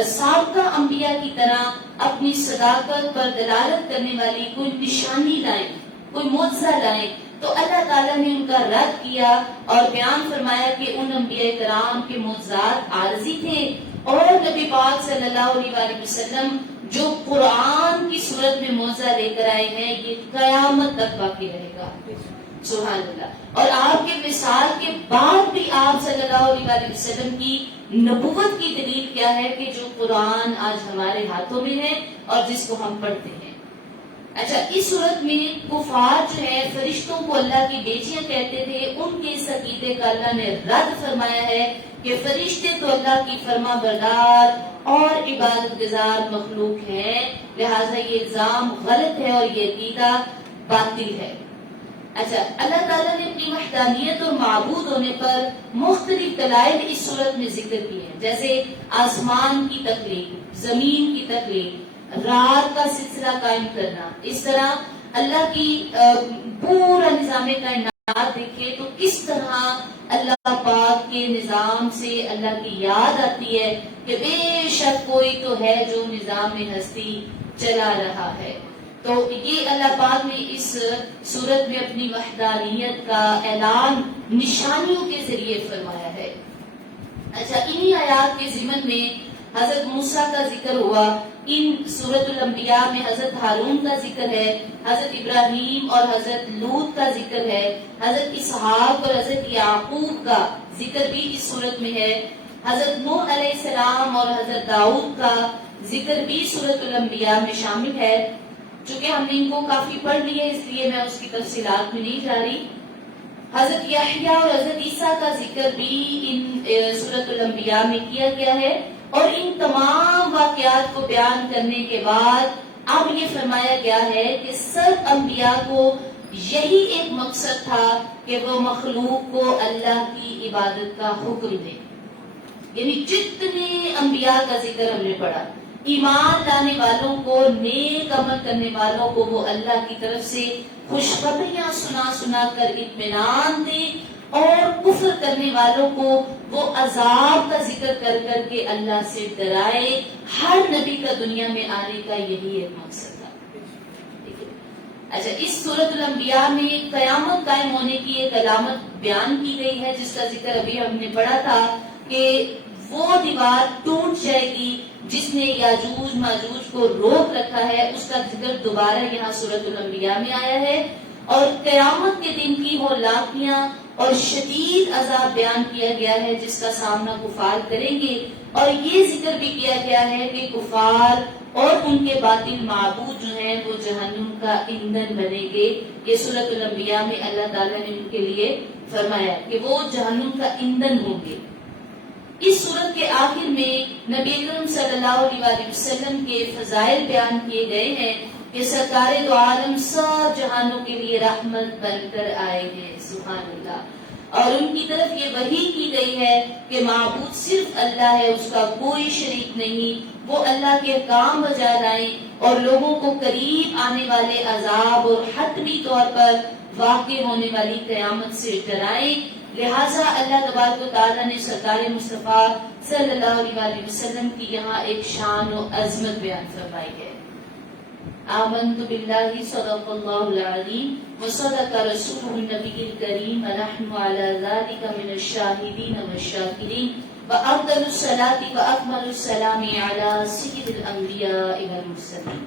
سابقہ انبیاء کی طرح اپنی صداقت پر دلالت کرنے والی کوئی نشانی لائیں، کوئی معجزہ لائیں۔ تو اللہ تعالیٰ نے ان کا رد کیا اور بیان فرمایا کہ ان انبیاء کرام کے معجزات عارضی تھے، اور نبی پاک صلی اللہ علیہ وسلم جو قرآن کی صورت میں معجزہ لے کر آئے ہیں یہ قیامت تک باقی رہے گا۔ سبحان اللہ۔ اور آپ کے وصال کے بعد بھی آپ صلی اللہ علیہ وسلم کی نبوت کی دلیل کیا ہے کہ جو قرآن آج ہمارے ہاتھوں میں ہے اور جس کو ہم پڑھتے ہیں۔ اچھا، اس صورت میں کفار جو ہے فرشتوں کو اللہ کی بیٹیاں کہتے تھے، ان کے اس عقیدے کا اللہ نے رد فرمایا ہے کہ فرشتے تو اللہ کی فرما بردار اور عبادت گزار مخلوق ہیں، لہٰذا یہ الزام غلط ہے اور یہ عقیدہ باطل ہے۔ اچھا، اللہ تعالیٰ نے اپنی وحدانیت اور معبود ہونے پر مختلف دلائل اس صورت میں ذکر کیے ہیں، جیسے آسمان کی تخلیق، زمین کی تخلیق، رات کا سلسلہ قائم کرنا۔ اس طرح اللہ کی پورا نظام کائنات دیکھے تو کس طرح اللہ پاک کے نظام سے اللہ کی یاد آتی ہے کہ بے شک کوئی تو ہے جو نظام ہستی چلا رہا ہے۔ تو یہ اللہ پاک نے اس صورت میں اپنی وحدانیت کا اعلان نشانیوں کے ذریعے فرمایا ہے۔ اچھا، انہی آیات کے ضمن میں حضرت موسیٰ کا ذکر ہوا، ان سورۃ الانبیاء میں حضرت ہارون کا ذکر ہے، حضرت ابراہیم اور حضرت لوط کا ذکر ہے، حضرت اسحاق اور حضرت یعقوب کا ذکر بھی اس سورت میں ہے، حضرت نوح علیہ السلام اور حضرت داؤد کا ذکر بھی سورۃ الانبیاء میں شامل ہے۔ چونکہ ہم نے ان کو کافی پڑھ لی ہے اس لیے میں اس کی تفصیلات میں نہیں جا رہی۔ حضرت یحییٰ اور حضرت عیسیٰ کا ذکر بھی ان سورۃ الانبیاء میں کیا گیا ہے، اور ان تمام واقعات کو بیان کرنے کے بعد اب یہ فرمایا گیا ہے کہ سب انبیاء کو یہی ایک مقصد تھا کہ وہ مخلوق کو اللہ کی عبادت کا حکم دے۔ یعنی جتنے انبیاء کا ذکر ہم نے پڑھا، ایمان لانے والوں کو، نیک عمل کرنے والوں کو وہ اللہ کی طرف سے خوشخبریاں سنا کر اطمینان دے، اور کفر کرنے والوں کو وہ عذاب کا ذکر کر کے اللہ سے ڈرائے۔ ہر نبی کا دنیا میں آنے کا یہی ایک مقصد تھا۔ اچھا، اس سورۃ الانبیاء میں قیامت قائم ہونے کی ایک علامت بیان کی گئی ہے، جس کا ذکر ابھی ہم نے پڑھا تھا کہ وہ دیوار ٹوٹ جائے گی جس نے یاجوج ماجوج کو روک رکھا ہے، اس کا ذکر دوبارہ یہاں سورۃ الانبیاء میں آیا ہے، اور قیامت کے دن کی ہولاکیاں اور شدید عذاب بیان کیا گیا ہے جس کا سامنا کفار کریں گے، اور یہ ذکر بھی کیا گیا ہے کہ کفار اور ان کے باطل معبود جو ہیں وہ جہنم کا ایندھن بنیں گے۔ یہ سورۃ الانبیاء میں اللہ تعالیٰ نے ان کے لیے فرمایا کہ وہ جہنم کا ایندھن ہوں گے۔ اس سورت کے آخر میں نبی اکرم صلی اللہ علیہ وسلم کے فضائل بیان کیے گئے ہیں کہ سرکار دو عالم سب جہانوں کے لیے رحمت بن کر آئے ہیں، سبحان اللہ، اور ان کی طرف یہ وحی کی گئی ہے کہ معبود صرف اللہ ہے، اس کا کوئی شریک نہیں، وہ اللہ کے کام بجا لائیں اور لوگوں کو قریب آنے والے عذاب اور حتمی طور پر واقع ہونے والی قیامت سے ڈرائیں۔ لہٰذا اللہ تبارک و تعالیٰ نے سرکار مصطفیٰ صلی اللہ علیہ وسلم کی یہاں ایک شان و عظمت بیان فرمائی ہے۔ آمنت باللہ صدق اللہ العظیم وصدق رسولہ النبی الکریم ونحن علی ذلک من الشاہدین والشاکرین وافضل الصلاة واکمل السلام علی سید الانبیاء والمرسلین۔